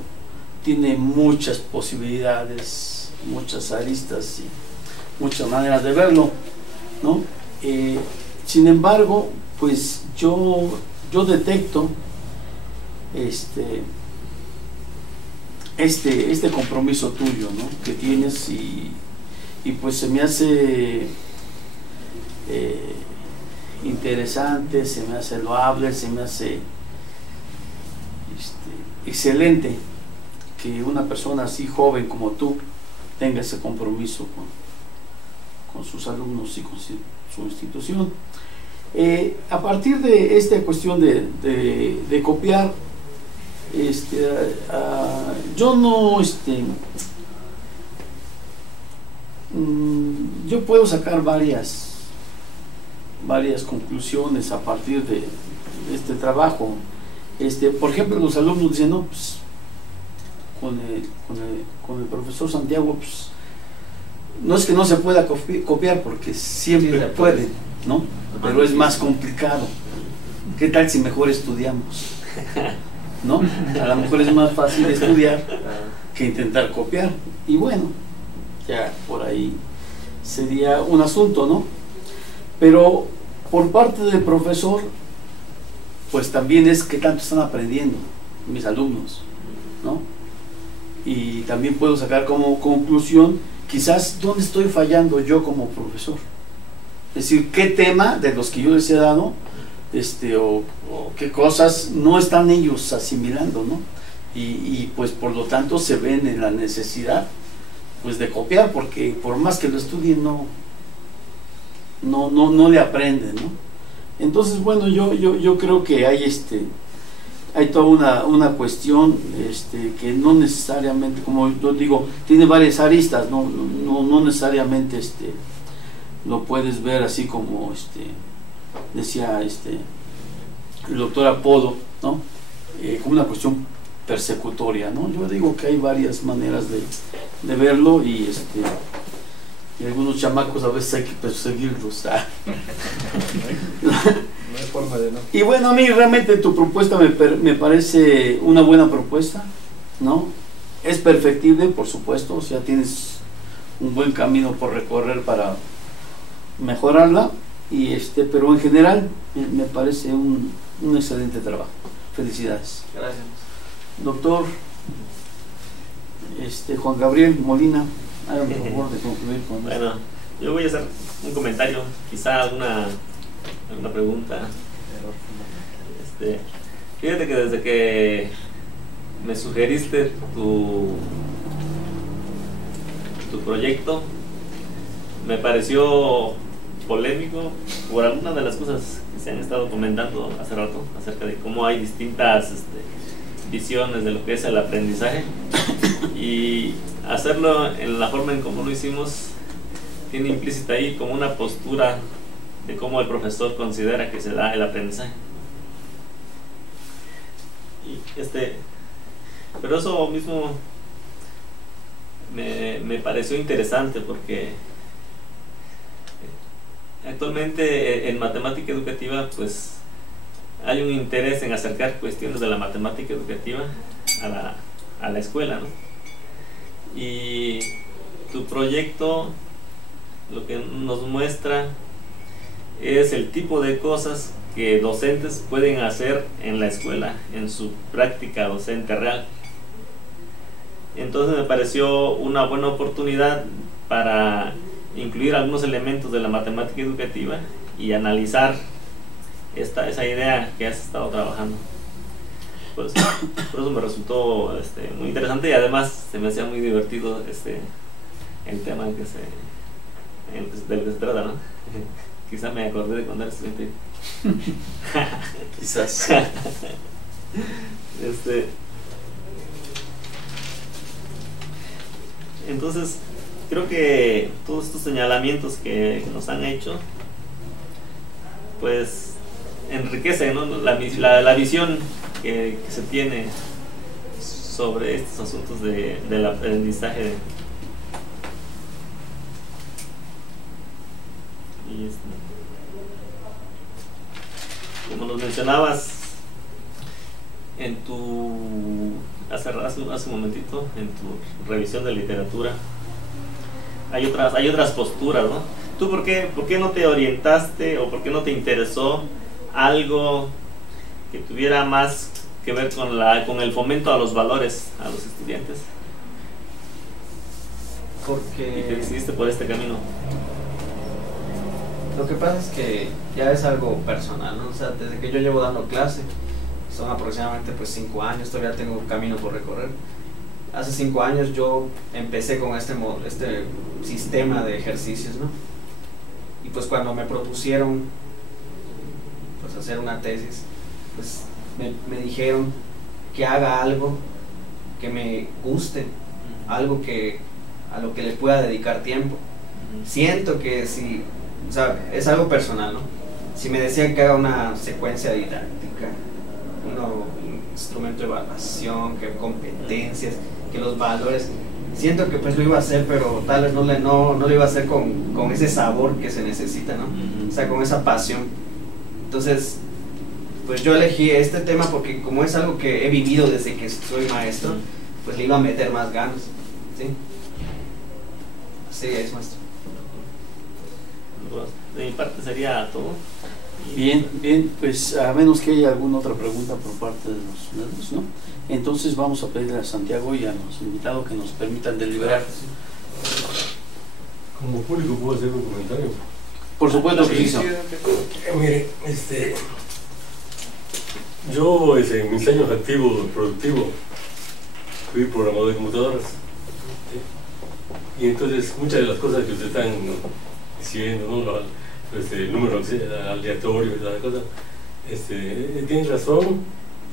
tiene muchas posibilidades, muchas aristas y muchas maneras de verlo, ¿no? Sin embargo, pues yo detecto este compromiso tuyo, ¿no? Que tienes y pues se me hace interesante, se me hace loable, se me hace excelente que una persona así joven como tú tenga ese compromiso con sus alumnos y con su institución. A partir de esta cuestión de copiar, yo no yo puedo sacar varias conclusiones a partir de este trabajo. Por ejemplo, los alumnos dicen, no, pues con el profesor Santiago, pues no es que no se pueda copiar, porque siempre Sí, puede, ¿no? Pero es más complicado. ¿Qué tal si mejor estudiamos? ¿No? A lo mejor es más fácil estudiar que intentar copiar. Y bueno, ya por ahí sería un asunto, ¿no? Pero por parte del profesor, pues también es que tanto están aprendiendo mis alumnos, ¿no? Y también puedo sacar como conclusión, quizás, dónde estoy fallando yo como profesor. Es decir, qué tema de los que yo les he dado, o qué cosas no están ellos asimilando, ¿no? Y pues por lo tanto se ven en la necesidad pues de copiar, porque por más que lo estudien no le aprenden, ¿no? Entonces, bueno, yo creo que hay toda una cuestión que no necesariamente, como yo digo, tiene varias aristas, no necesariamente lo puedes ver así como decía el doctor Apolo, ¿no? Como una cuestión persecutoria, ¿no? Yo digo que hay varias maneras de verlo y algunos chamacos a veces hay que perseguirlos. No hay forma de no. Y bueno, a mí realmente tu propuesta me parece una buena propuesta, ¿no? Es perfectible, por supuesto, o sea, tienes un buen camino por recorrer para mejorarla, pero en general me parece un excelente trabajo. Felicidades. Gracias. Doctor Juan Gabriel Molina, hágame el favor de concluir con esto. Bueno, yo voy a hacer un comentario, quizá alguna pregunta. Fíjate que desde que me sugeriste tu proyecto, me pareció polémico por algunas de las cosas que se han estado comentando hace rato acerca de cómo hay distintas visiones de lo que es el aprendizaje, y hacerlo en la forma en cómo lo hicimos tiene implícita ahí como una postura de cómo el profesor considera que se da el aprendizaje. Y pero eso mismo me pareció interesante porque actualmente en matemática educativa pues hay un interés en acercar cuestiones de la matemática educativa a la escuela, ¿no? Y tu proyecto lo que nos muestra es el tipo de cosas que docentes pueden hacer en la escuela, en su práctica docente real. Entonces me pareció una buena oportunidad para incluir algunos elementos de la matemática educativa y analizar esa idea que has estado trabajando. Pues, por eso me resultó muy interesante y además se me hacía muy divertido el tema del que se trata, ¿no? Quizá me acordé de cuando era estudiante. Quizás. Entonces, creo que todos estos señalamientos que nos han hecho, pues enriquecen, ¿no? la visión que se tiene sobre estos asuntos del aprendizaje. Y como nos mencionabas hace un momentito en tu revisión de literatura, hay otras posturas, ¿no? ¿Tú por qué no te orientaste o por qué no te interesó algo que tuviera más que ver con el fomento a los valores a los estudiantes? Porque ¿Y te decidiste por este camino? Lo que pasa es que ya es algo personal, ¿no? O sea, desde que yo llevo dando clase, son aproximadamente pues 5 años, todavía tengo un camino por recorrer. Hace 5 años yo empecé con este sistema de ejercicios, ¿no? Y pues cuando me propusieron pues hacer una tesis, pues me dijeron que haga algo que me guste, algo a lo que le pueda dedicar tiempo. Siento que si, o sea, es algo personal, ¿no? Si me decían que haga una secuencia didáctica, un instrumento de evaluación, que competencias, que los valores, siento que pues lo iba a hacer, pero tal vez no lo iba a hacer con ese sabor que se necesita, ¿no? O sea, con esa pasión. Entonces, pues yo elegí este tema porque como es algo que he vivido desde que soy maestro, pues le iba a meter más ganas, ¿sí? Así es, maestro. De mi parte sería todo. Bien, pues a menos que haya alguna otra pregunta por parte de los nervios, ¿no? Entonces vamos a pedirle a Santiago y a los invitados que nos permitan deliberar. Como público puedo hacer un comentario. Por supuesto que sí. Mire, yo en mis años activos, productivos, fui programador de computadoras. ¿Sí? Y entonces muchas de las cosas que ustedes están diciendo, ¿no? El número aleatorio y todas las cosas, tienen razón,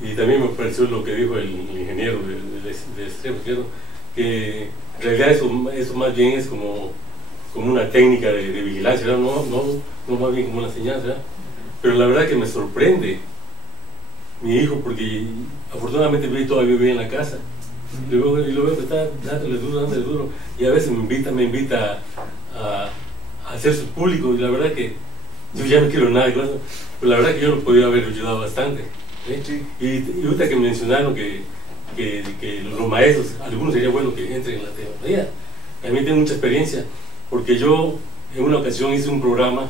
y también me pareció lo que dijo el ingeniero del extremo izquierdo, que en realidad eso más bien es como una técnica de vigilancia, ¿no? No más bien como una señal, ¿verdad? Pero la verdad que me sorprende mi hijo, porque afortunadamente todavía vive en la casa, y lo veo que está dándole duro, y a veces me invita a hacer su público, y la verdad que yo ya no quiero nada de cosas, pero la verdad que yo lo podía haber ayudado bastante, ¿sí? Sí. Y ahorita que mencionaron que los maestros, algunos sería bueno que entren en la tecnología. También tengo mucha experiencia, porque yo en una ocasión hice un programa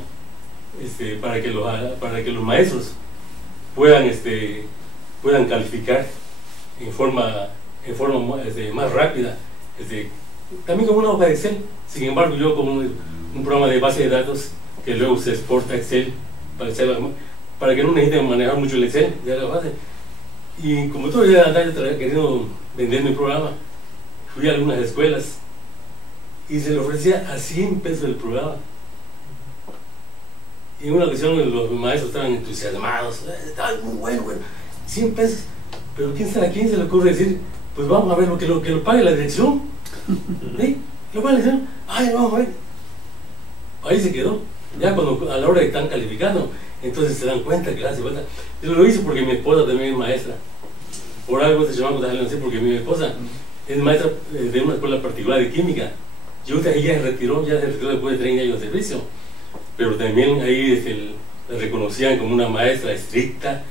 para que los maestros puedan calificar en forma más rápida, también como una hoja de Excel. Sin embargo, yo como un programa de base de datos que luego se exporta a Excel para que no necesiten manejar mucho el Excel, ya la base. Y como todavía andaba queriendo vender mi programa, fui a algunas escuelas y se le ofrecía a 100 pesos el programa. Y en una ocasión los maestros estaban entusiasmados, estaba muy bueno, 100 pesos, pero ¿a quién se le ocurre decir, pues vamos a ver lo que lo pague la dirección? ¿Sí? Lo pague la dirección, vamos a ver. Ahí se quedó. Ya cuando a la hora de están calificando, entonces se dan cuenta que hace falta. Yo lo hice porque mi esposa también es maestra. Por algo se llamamos así, porque mi esposa es maestra de una escuela particular de química. Ella se retiró después de 30 años de servicio, pero también ahí la reconocían como una maestra estricta,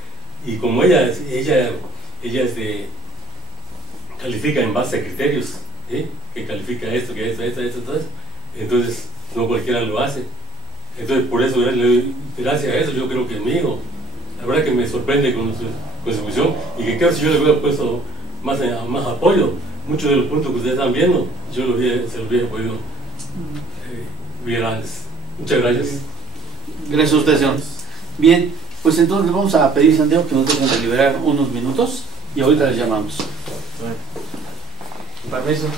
y como ella califica en base a criterios, que califica esto, que esto, todo eso. Entonces no cualquiera lo hace. Entonces por eso, gracias a eso, yo creo que mi hijo, la verdad que me sorprende con su ejecución, y que casi yo le hubiera puesto más apoyo. Muchos de los puntos que ustedes están viendo, yo se los hubiera podido ver antes. Muchas gracias. Gracias a ustedes, señor. Bien, pues entonces vamos a pedir, Santiago, que nos dejen deliberar unos minutos y ahorita les llamamos. Permiso.